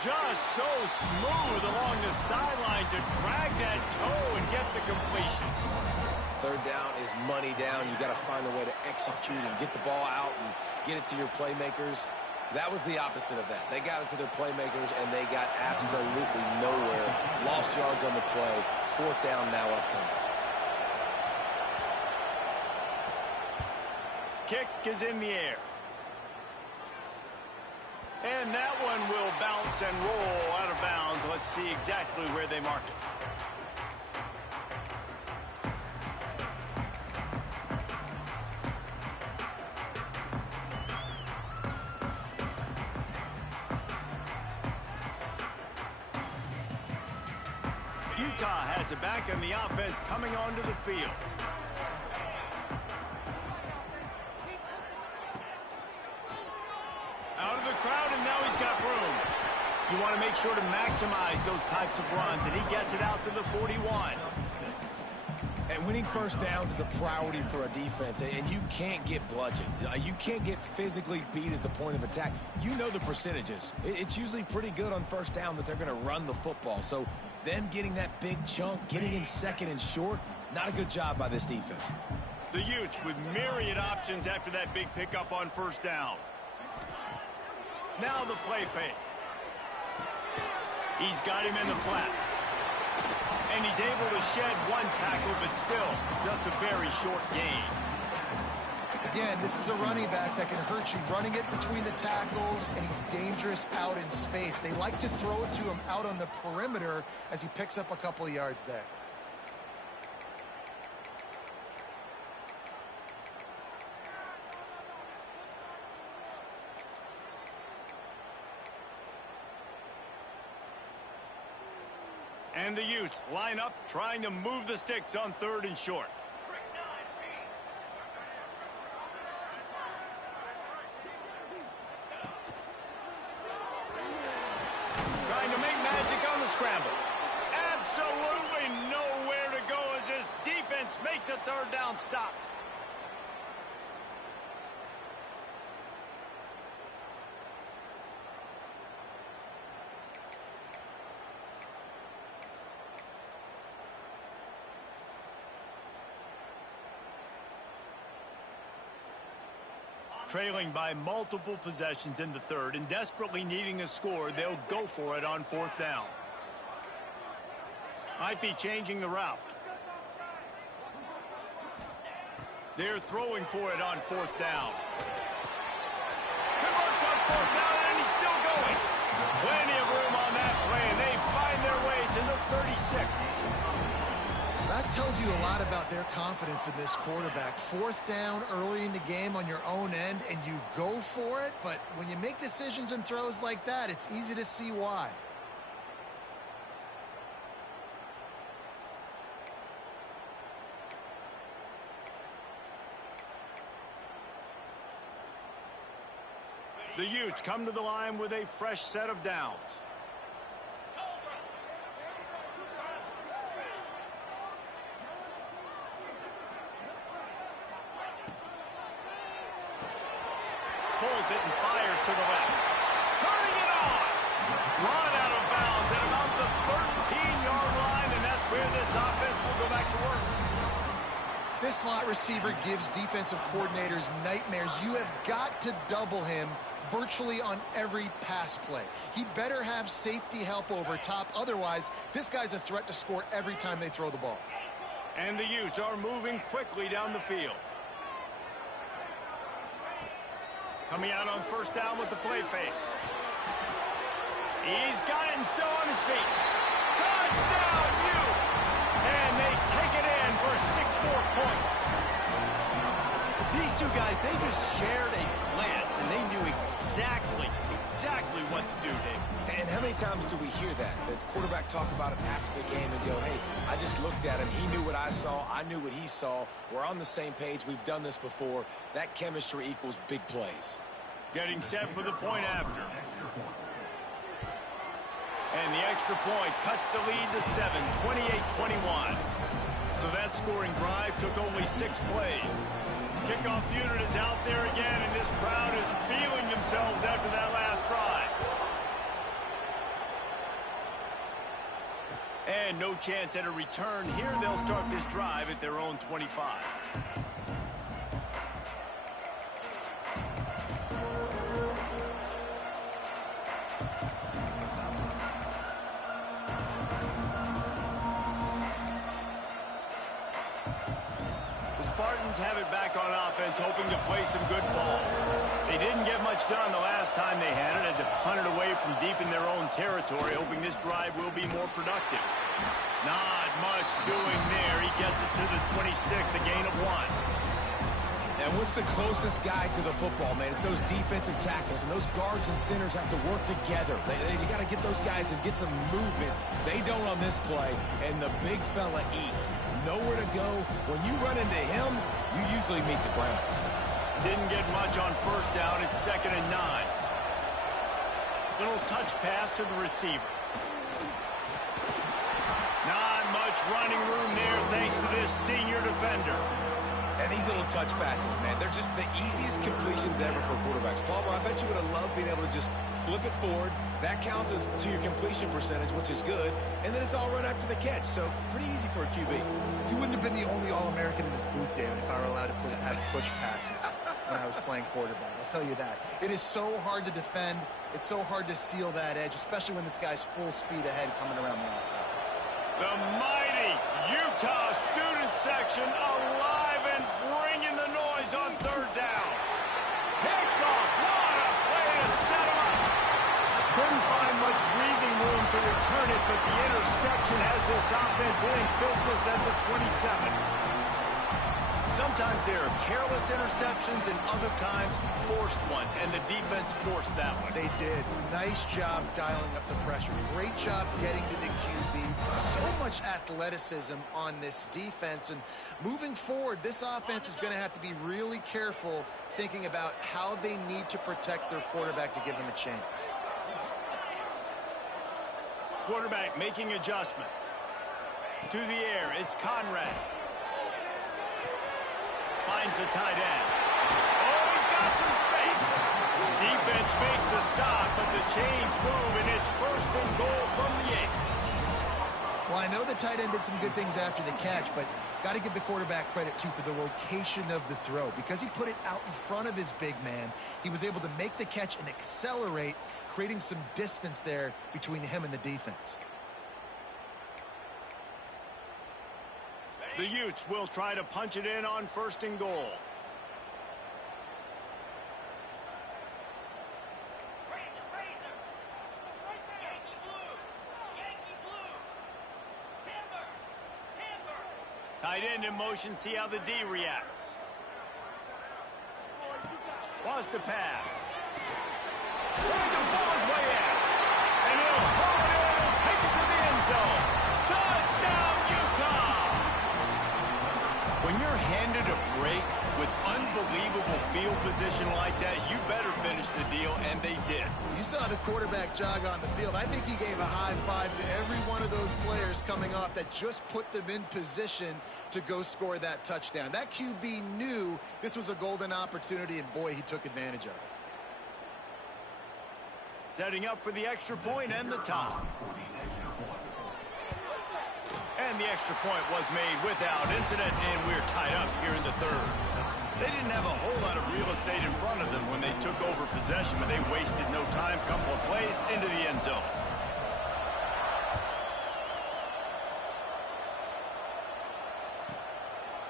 Just so smooth along the sideline to drag that toe and get the completion. Third down is money down. You got to find a way to execute and get the ball out and get it to your playmakers. That was the opposite of that. They got it to their playmakers, and they got absolutely nowhere. Lost yards on the play. Fourth down now upcoming. Kick is in the air. And that one will bounce and roll out of bounds. Let's see exactly where they mark it. Utah has it back, and the offense coming onto the field. Out of the crowd, and now he's got room. You want to make sure to maximize those types of runs, and he gets it out to the 41. And winning first downs is a priority for a defense, and you can't get bludgeoned. You can't get physically beat at the point of attack. You know the percentages. It's usually pretty good on first down that they're going to run the football. So them getting that big chunk, getting in second and short, not a good job by this defense. The Utes with myriad options after that big pickup on first down. Now the play fake. He's got him in the flat. And he's able to shed one tackle, but still just a very short gain. Again, this is a running back that can hurt you running it between the tackles, and he's dangerous out in space. They like to throw it to him out on the perimeter as he picks up a couple of yards there. And the Utes line up, trying to move the sticks on third and short. Trying to make magic on the scramble. Absolutely nowhere to go as this defense makes a third down stop. Trailing by multiple possessions in the third and desperately needing a score, they'll go for it on fourth down. Might be changing the route. They're throwing for it on fourth down. Converts on fourth down, and he's still going. Plenty of room on that play, and they find their way to the 36. That tells you a lot about their confidence in this quarterback. Fourth down early in the game on your own end, and you go for it, but when you make decisions and throws like that, it's easy to see why. The Utes come to the line with a fresh set of downs. Pulls it and fires to the left. Turning it on. Run out of bounds at about the 13-yard line, and that's where this offense will go back to work. This slot receiver gives defensive coordinators nightmares. You have got to double him virtually on every pass play. He better have safety help over top. Otherwise, this guy's a threat to score every time they throw the ball. And the Utes are moving quickly down the field. Coming out on first down with the play fake. He's got it and still on his feet. Touchdown, Utes! And they take it in for 6 more points. These two guys, they just shared a glance, and they knew exactly what to do, Dave. And how many times do we hear that? The quarterback talk about it after the game and go, hey, I just looked at him. He knew what I saw. I knew what he saw. We're on the same page. We've done this before. That chemistry equals big plays. Getting set for the point after. And the extra point cuts the lead to 7, 28-21. So that scoring drive took only 6 plays. Kickoff unit is out there again, and this crowd is feeling themselves after that last drive. And no chance at a return here. They'll start this drive at their own 25. The Spartans have it back on offense, hoping to play some good ball. They didn't get much done the last time they had it, had to punt it away from deep in their own territory, hoping this drive will be more productive. Not much doing there. He gets it to the 26, a gain of 1. And what's the closest guy to the football, man? It's those defensive tackles, and those guards and centers have to work together. You got to get those guys and get some movement. They don't on this play, and the big fella eats. Nowhere to go. When you run into him, you usually meet the ground. Didn't get much on first down. It's 2nd and 9. Little touch pass to the receiver. Not much running room there thanks to this senior defender. And these little touch passes, man, they're just the easiest completions ever for quarterbacks. Palmer, I bet you would have loved being able to just flip it forward. That counts as to your completion percentage, which is good. And then it's all right after the catch, so pretty easy for a QB. You wouldn't have been the only All-American in this booth, David, if I were allowed to have push passes when I was playing quarterback. I'll tell you that. It is so hard to defend. It's so hard to seal that edge, especially when this guy's full speed ahead coming around the outside. The mighty Utah student section alive and bringing the noise on 3rd down. Kickoff, what a play to set him up. Couldn't find much breathing room to return it, but the interception has this offense in business at the 27. Sometimes there are careless interceptions and other times forced ones, and the defense forced that one. They did. Nice job dialing up the pressure. Great job getting to the QB. So much athleticism on this defense. And moving forward, this offense is going to have to be really careful thinking about how they need to protect their quarterback to give him a chance. Quarterback making adjustments. To the air, it's Conrad. Finds the tight end. Oh, he's got some space. Defense makes a stop, but the chains move, and it's 1st and goal from the 8. Well, I know the tight end did some good things after the catch, but got to give the quarterback credit, too, for the location of the throw. Because he put it out in front of his big man, he was able to make the catch and accelerate, creating some distance there between him and the defense. The Utes will try to punch it in on 1st and goal. Razor. Yankee blue. Timber. Tight end in motion, see how the D reacts. Wants to pass. Trying to pull his way in. And he'll hold it in and take it to the end zone. Touchdown, Utah! When you're handed a break with unbelievable field position like that, you better finish the deal, and they did. You saw the quarterback jog on the field. I think he gave a high five to every one of those players coming off that just put them in position to go score that touchdown. That QB knew this was a golden opportunity, and boy, he took advantage of it. Setting up for the extra point and the tie. And the extra point was made without incident, and we're tied up here in the 3rd. They didn't have a whole lot of real estate in front of them when they took over possession, but they wasted no time. Couple of plays into the end zone.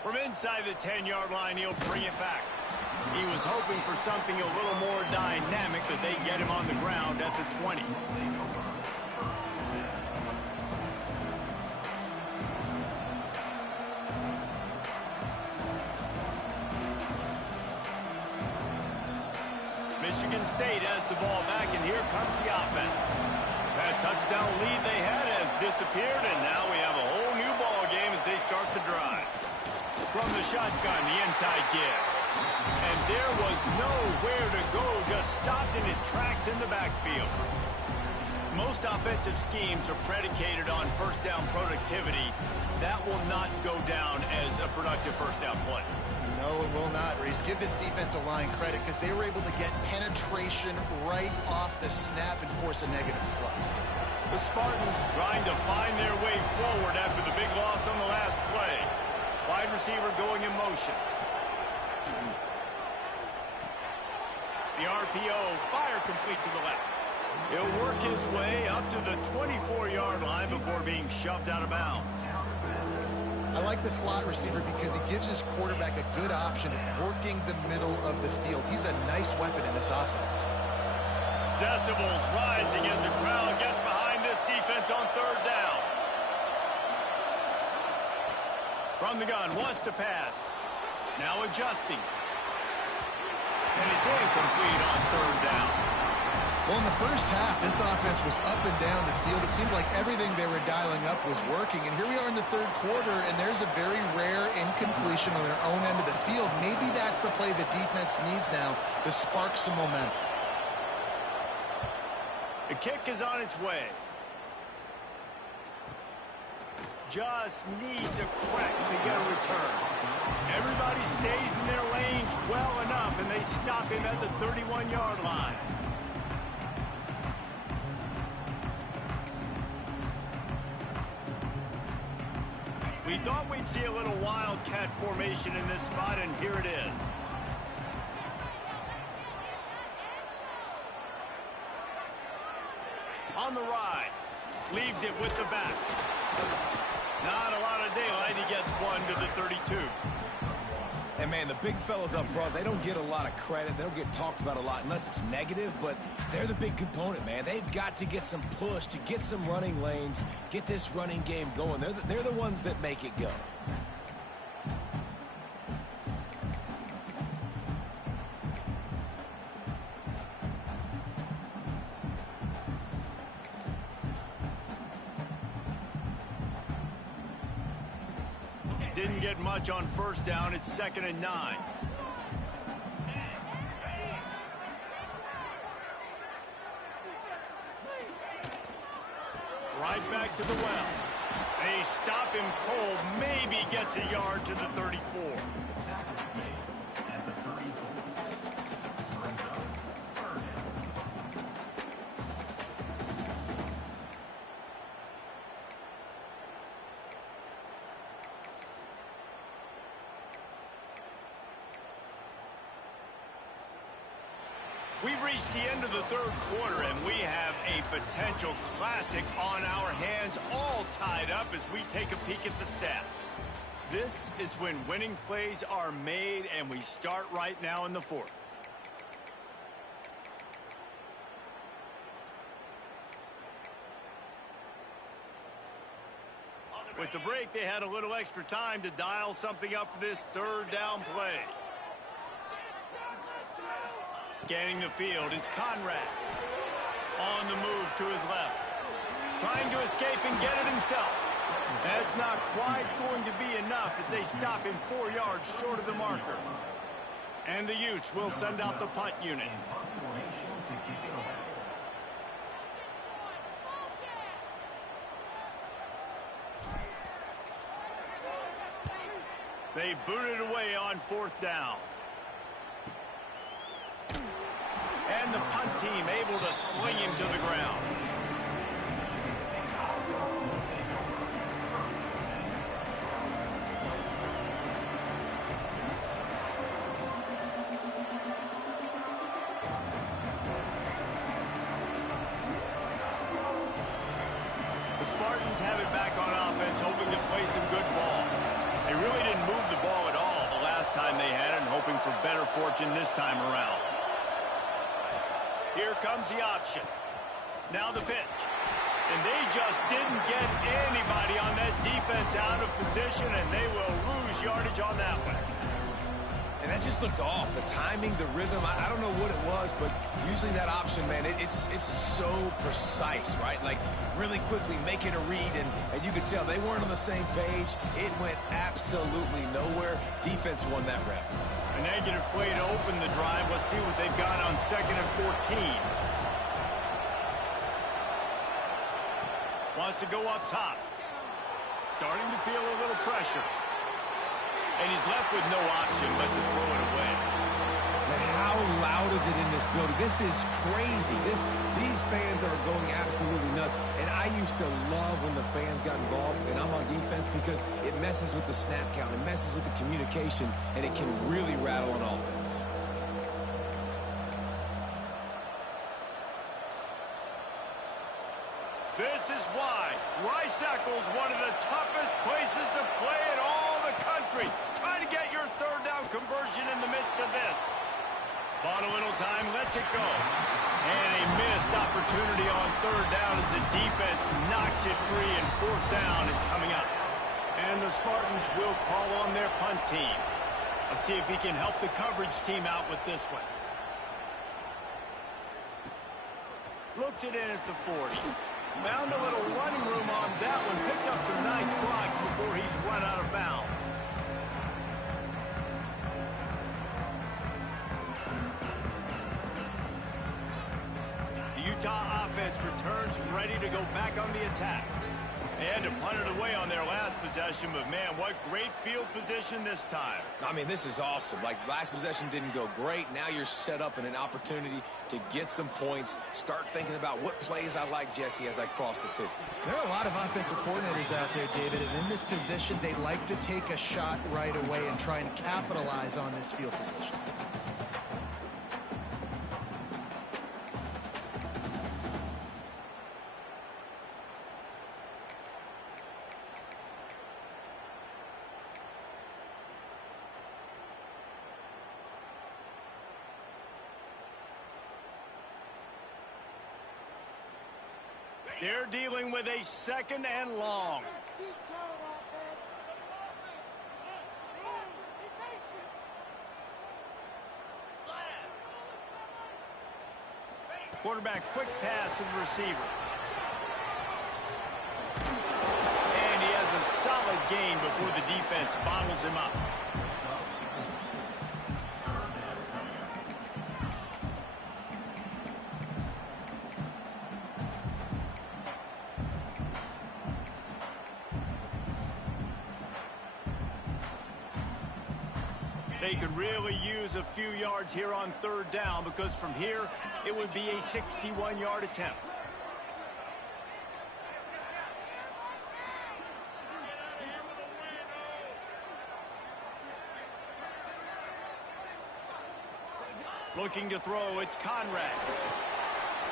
From inside the 10-yard line, he'll bring it back. He was hoping for something a little more dynamic, but they get him on the ground at the 20. Michigan State has the ball back, and here comes the offense. That touchdown lead they had has disappeared, and now we have a whole new ball game as they start the drive. From the shotgun, the inside give. And there was nowhere to go, just stopped in his tracks in the backfield. Most offensive schemes are predicated on first down productivity. That will not go down as a productive first down play. No, it will not, Reese. Give this defensive line credit because they were able to get penetration right off the snap and force a negative play. The Spartans trying to find their way forward after the big loss on the last play. Wide receiver going in motion. The RPO, fire complete to the left. He'll work his way up to the 24-yard line before being shoved out of bounds. I like the slot receiver because he gives his quarterback a good option of working the middle of the field. He's a nice weapon in this offense. Decibels rising as the crowd gets behind this defense on third down. From the gun, wants to pass. Now adjusting. And it's incomplete on third down. Well, in the first half, this offense was up and down the field. It seemed like everything they were dialing up was working. And here we are in the third quarter, and there's a very rare incompletion on their own end of the field. Maybe that's the play the defense needs now to spark some momentum. The kick is on its way. Just needs a crack to get a return. Everybody stays in their lanes well enough, and they stop him at the 31-yard line. We thought we'd see a little wildcat formation in this spot, and here it is. On the ride. Leaves it with the back. Not a lot of daylight. He gets one to the 32. And, man, the big fellas up front, they don't get a lot of credit. They don't get talked about a lot unless it's negative, but they're the big component, man. They've got to get some push, to get some running lanes, get this running game going. They're the ones that make it go. Didn't get much on first down. It's 2nd and 9. Right back to the well. They stop him cold. Maybe gets a yard to the 34. We've reached the end of the third quarter, and we have a potential classic on our hands, all tied up as we take a peek at the stats. This is when winning plays are made, and we start right now in the fourth. With the break, they had a little extra time to dial something up for this third down play. Scanning the field, it's Conrad. On the move to his left. Trying to escape and get it himself. That's not quite going to be enough as they stop him 4 yards short of the marker. And the Utes will send out the punt unit. They boot it away on 4th down. And the punt team able to sling him to the ground. The Spartans have it back on offense, hoping to play some good ball. They really didn't move the ball at all the last time they had it, and hoping for better fortune this time around. Here comes the option. Now the pitch. And they just didn't get anybody on that defense out of position, and they will lose yardage on that one. And that just looked off. The timing, the rhythm, I don't know what it was, but usually that option, man, it's so precise, right? Like, really quickly making a read, and you could tell they weren't on the same page. It went absolutely nowhere. Defense won that rep. A negative play to open the drive. Let's see what they've got on 2nd and 14. Wants to go up top. Starting to feel a little pressure. And he's left with no option but to throw it away. But how loud is it in this building? This is crazy. These fans are going absolutely nuts. And I used to love when the fans got involved, and I'm on defense, because it messes with the snap count. It messes with the communication, and it can really rattle an offense. This is why Rice-Eccles, one of the toughest places to play in all the country. Try to get your third down conversion in the midst of this. Bought a little time, lets it go. And a missed opportunity on third down as the defense knocks it free, and fourth down is coming up. And the Spartans will call on their punt team. Let's see if he can help the coverage team out with this one. Looks it in at the 40. Found a little running room on that one. Picked up some nice blocks before he's run out of bounds. The Utah offense returns ready to go back on the attack. They had to punt it away on their last possession, but man, what great field position this time. I mean, this is awesome. Like, last possession didn't go great. Now you're set up in an opportunity to get some points. Start thinking about what plays I like, Jesse, as I cross the 50. There are a lot of offensive coordinators out there, David, and in this position, they like to take a shot right away and try and capitalize on this field position. They're dealing with a second and long. Quarterback quick pass to the receiver. And he has a solid gain before the defense bottles him up. They could really use a few yards here on third down, because from here, it would be a 61-yard attempt. Looking to throw, it's Conrad.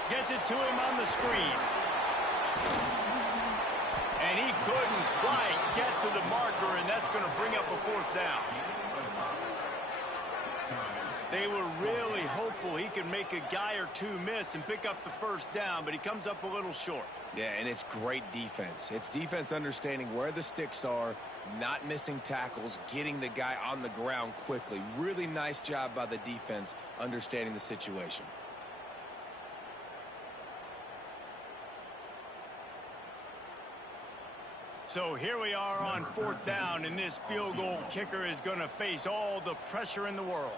Gets it to him on the screen. And he couldn't quite get to the marker, and that's going to bring up a fourth down. They were really hopeful he could make a guy or two miss and pick up the first down, but he comes up a little short. Yeah, and it's great defense. It's defense understanding where the sticks are, not missing tackles, getting the guy on the ground quickly. Really nice job by the defense understanding the situation. So here we are on fourth down, and this field goal kicker is going to face all the pressure in the world.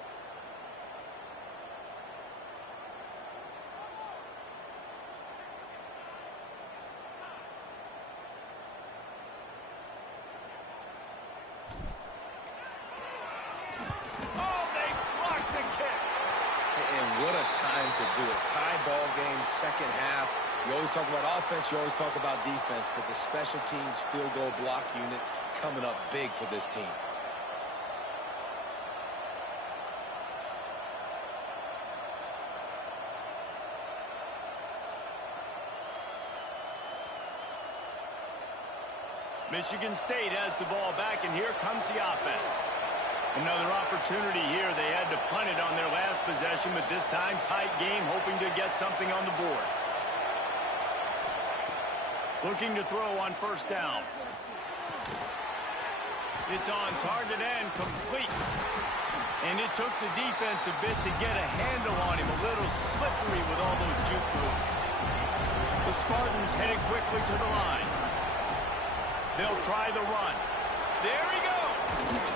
Time to do it. Tie ball game, second half. You always talk about offense, you always talk about defense, but the special teams field goal block unit coming up big for this team. Michigan State has the ball back, and here comes the offense. Another opportunity here. They had to punt it on their last possession, but this time tight game, hoping to get something on the board. Looking to throw on first down. It's on target and complete. And it took the defense a bit to get a handle on him. A little slippery with all those juke moves. The Spartans headed quickly to the line. They'll try the run. There he goes.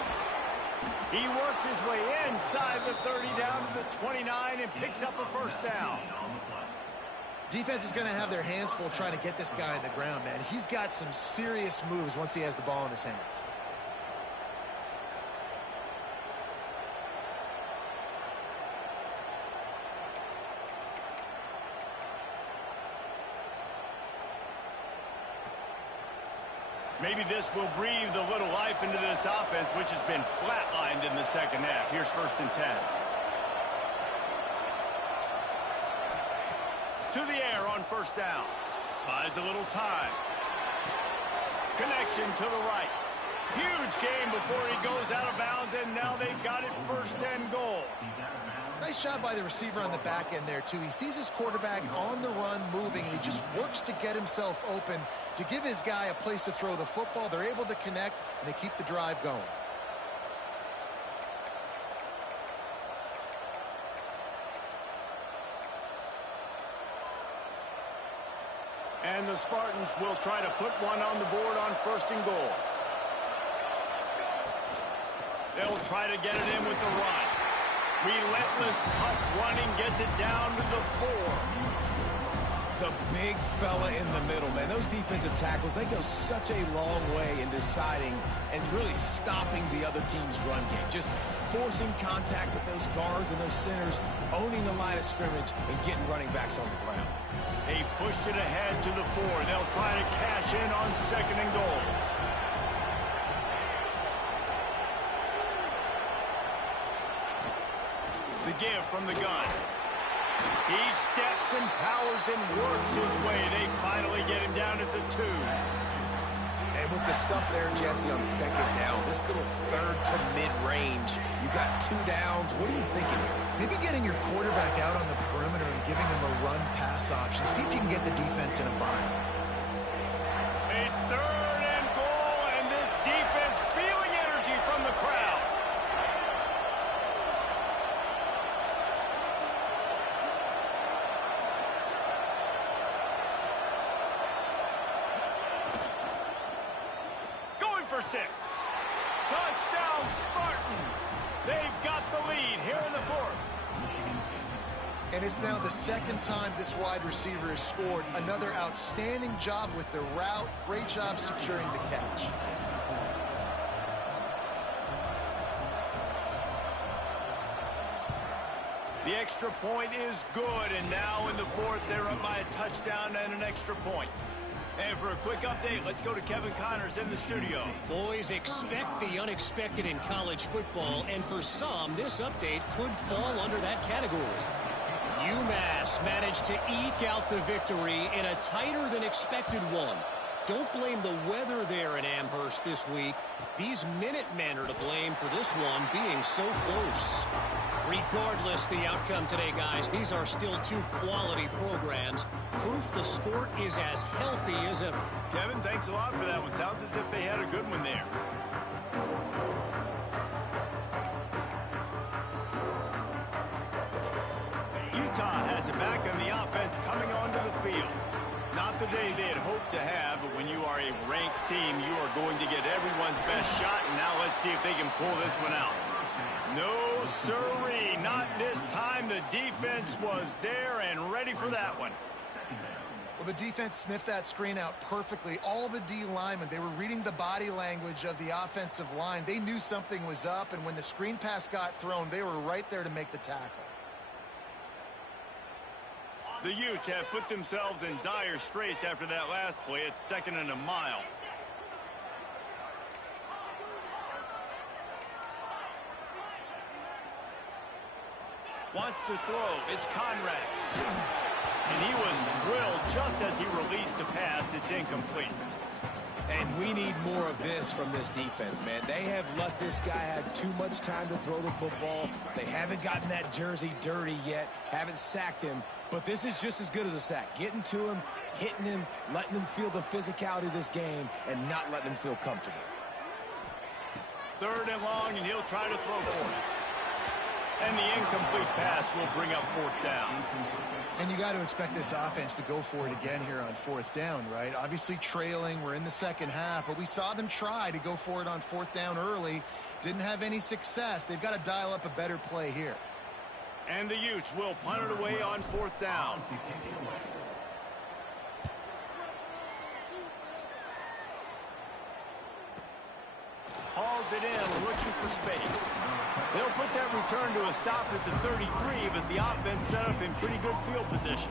He works his way inside the 30 down to the 29 and picks up a first down. Defense is going to have their hands full trying to get this guy on the ground, man. He's got some serious moves once he has the ball in his hands. Maybe this will breathe a little life into this offense, which has been flatlined in the second half. Here's 1st and 10. To the air on first down. Buys a little time. Connection to the right. Huge gain before he goes out of bounds, and now they've got it first and goal. Nice job by the receiver on the back end there, too. He sees his quarterback on the run moving, and he just works to get himself open to give his guy a place to throw the football. They're able to connect, and they keep the drive going. And the Spartans will try to put one on the board on first and goal. They'll try to get it in with the run. Relentless, tough running gets it down to the 4. The big fella in the middle, man. Those defensive tackles, they go such a long way in deciding and really stopping the other team's run game. Just forcing contact with those guards and those centers, owning the line of scrimmage, and getting running backs on the ground. They've pushed it ahead to the 4. They'll try to cash in on second and goal. The give from the gun. He steps and powers and works his way. They finally get him down at the 2. And with the stuff there, Jesse, on second down, this little third to mid-range, you got 2 downs. What are you thinking here? Maybe getting your quarterback out on the perimeter and giving him a run-pass option. See if you can get the defense in a bind. A third and goal, and this defense feeling energy from the crowd. For 6. Touchdown, Spartans. They've got the lead here in the 4th. And it's now the second time this wide receiver has scored. Another outstanding job with the route. Great job securing the catch. The extra point is good, and now in the 4th, they're up by a touchdown and an extra point. And for a quick update, let's go to Kevin Connors in the studio. Boys, expect the unexpected in college football, and for some, this update could fall under that category. UMass managed to eke out the victory in a tighter-than-expected one. Don't blame the weather there in Amherst this week. These Minutemen are to blame for this one being so close. Regardless the outcome today, guys, these are still 2 quality programs. Proof the sport is as healthy as ever. Kevin, thanks a lot for that one. Sounds as if they had a good one there. Utah has it back on the offense coming onto the field. Not the day they had hoped to have, but when you are a ranked team, you are going to get everyone's best shot, and now let's see if they can pull this one out. No, sirree, not this time. The defense was there and ready for that one. Well, the defense sniffed that screen out perfectly. All the D linemen, they were reading the body language of the offensive line. They knew something was up, and when the screen pass got thrown, they were right there to make the tackle. The Utes have put themselves in dire straits after that last play. It's 2nd and a mile. Wants to throw. It's Conrad. And he was drilled just as he released the pass. It's incomplete. And we need more of this from this defense, man. They have let this guy have too much time to throw the football. They haven't gotten that jersey dirty yet, haven't sacked him. But this is just as good as a sack. Getting to him, hitting him, letting him feel the physicality of this game, and not letting him feel comfortable. 3rd and long, and he'll try to throw for it. And the incomplete pass will bring up 4th down. And you got to expect this offense to go for it again here on 4th down, right? Obviously trailing, we're in the second half, but we saw them try to go for it on 4th down early. Didn't have any success. They've got to dial up a better play here. And the Utes will punt it away on 4th down. Hauls it in, looking for space. They'll put that return to a stop at the 33, but the offense set up in pretty good field position.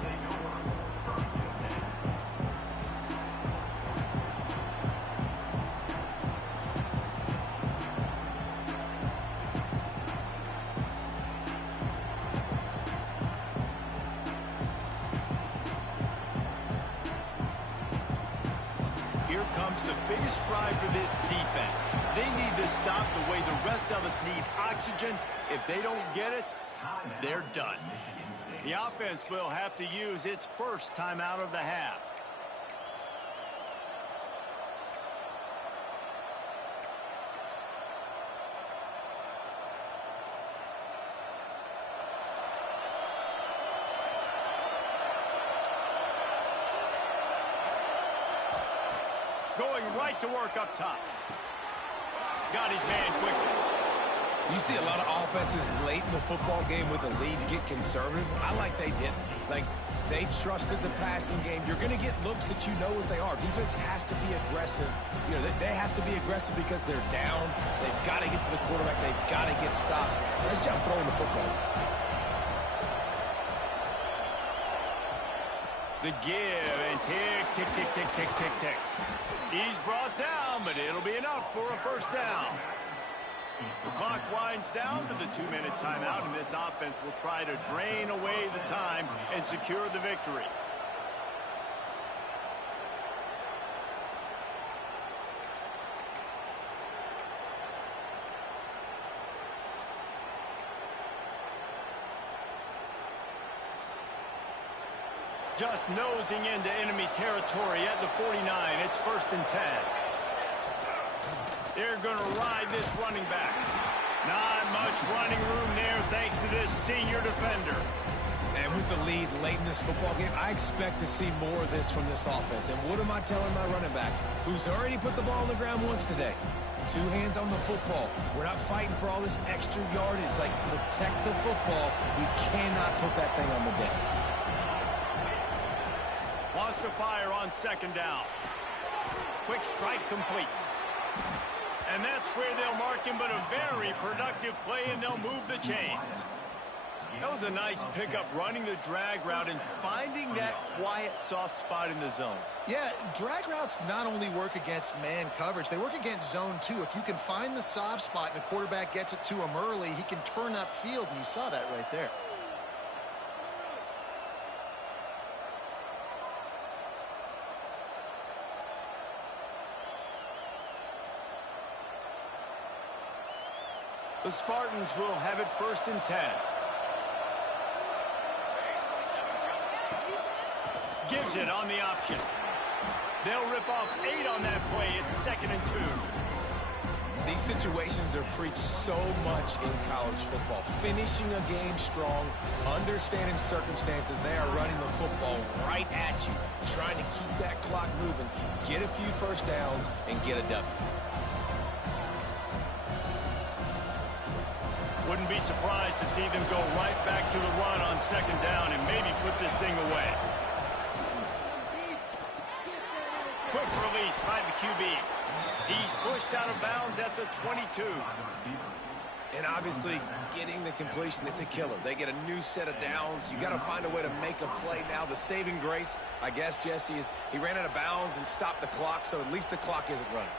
Here comes the biggest drive for this defense. They need this stop the way the rest of us need oxygen. If they don't get it, they're done. The offense will have to use its first timeout of the half. Going right to work up top. Got his man quickly. You see a lot of offenses late in the football game with a lead get conservative. I like they didn't. Like, they trusted the passing game. You're going to get looks that you know what they are. Defense has to be aggressive. You know, they have to be aggressive because they're down. They've got to get to the quarterback. They've got to get stops. Nice job throwing the football. The give and tick, tick, tick, tick, tick, tick, tick. He's brought down, but it'll be enough for a first down. The clock winds down to the 2-minute timeout, and this offense will try to drain away the time and secure the victory. Just nosing into enemy territory at the 49. It's 1st and 10. They're going to ride this running back. Not much running room there thanks to this senior defender. And with the lead late in this football game, I expect to see more of this from this offense. And what am I telling my running back, who's already put the ball on the ground once today? 2 hands on the football. We're not fighting for all this extra yardage. Like, protect the football. We cannot put that thing on the deck. Wants to fire on 2nd down. Quick strike complete. And that's where they'll mark him, but a very productive play, and they'll move the chains. That was a nice pickup, running the drag route and finding that quiet, soft spot in the zone. Yeah, drag routes not only work against man coverage, they work against zone too. If you can find the soft spot and the quarterback gets it to him early, he can turn upfield, and you saw that right there. The Spartans will have it 1st and 10. Gives it on the option. They'll rip off 8 on that play. It's 2nd and 2. These situations are preached so much in college football. Finishing a game strong, understanding circumstances. They are running the football right at you, trying to keep that clock moving, get a few first downs, and get a W. Wouldn't be surprised to see them go right back to the run on 2nd down and maybe put this thing away. Quick release by the QB. He's pushed out of bounds at the 22. And obviously, getting the completion, it's a killer. They get a new set of downs. You got to find a way to make a play now. The saving grace, I guess, Jesse, is he ran out of bounds and stopped the clock, so at least the clock isn't running.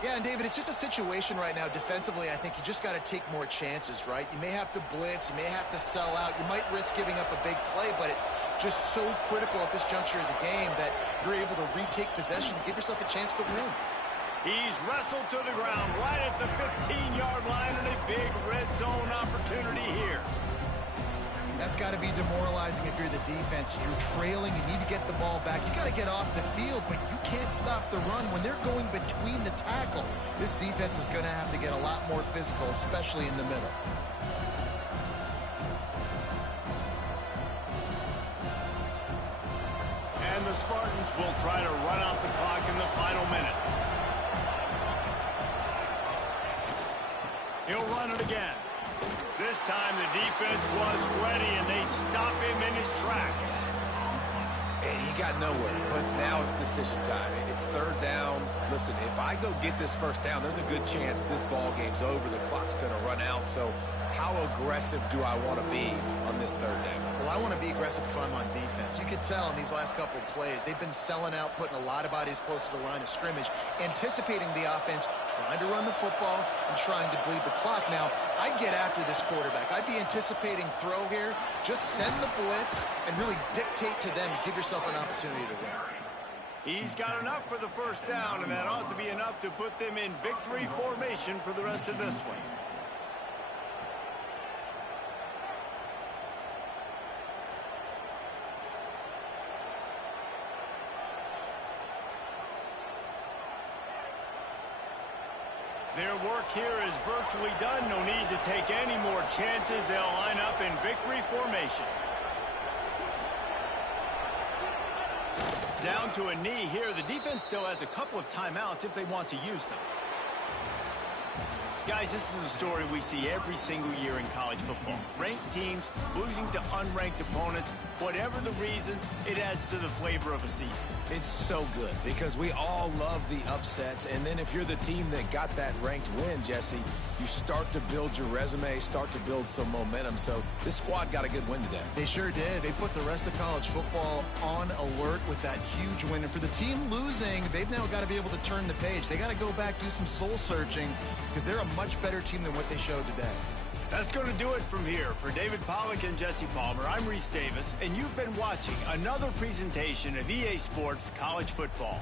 Yeah, and David, it's just a situation right now defensively. I think you just got to take more chances, right? You may have to blitz. You may have to sell out. You might risk giving up a big play, but it's just so critical at this juncture of the game that you're able to retake possession and give yourself a chance to win. He's wrestled to the ground right at the 15-yard line, and a big red zone opportunity here. That's got to be demoralizing if you're the defense. You're trailing. You need to get the ball back. You got to get off the field, but you can't stop the run when they're going between the tackles. This defense is going to have to get a lot more physical, especially in the middle. And the Spartans will try to run out the clock in the final minute. He'll run it again. This time the defense was ready, and they stop him in his tracks. And he got nowhere, but now it's decision time. It's 3rd down. Listen, if I go get this 1st down, there's a good chance this ball game's over. The clock's going to run out. So how aggressive do I want to be on this 3rd down? Well, I want to be aggressive if I'm on defense. You can tell in these last couple of plays, they've been selling out, putting a lot of bodies close to the line of scrimmage, anticipating the offense, trying to run the football, and trying to bleed the clock. Now, I'd get after this quarterback. I'd be anticipating throw here. Just send the blitz and really dictate to them and give yourself an opportunity to win. He's got enough for the first down, and that ought to be enough to put them in victory formation for the rest of this one. Their work here is virtually done. No need to take any more chances. They'll line up in victory formation. Down to a knee here. The defense still has a couple of timeouts if they want to use them. Guys, this is a story we see every single year in college football. Ranked teams losing to unranked opponents. Whatever the reasons, it adds to the flavor of a season. It's so good because we all love the upsets, and then if you're the team that got that ranked win, Jesse, you start to build your resume, start to build some momentum. So this squad got a good win today. They sure did. They put the rest of college football on alert with that huge win. And for the team losing, they've now got to be able to turn the page. They got to go back, do some soul searching, because they're a much better team than what they showed today. That's going to do it from here. For David Pollack and Jesse Palmer, I'm Reese Davis, and you've been watching another presentation of EA Sports College Football.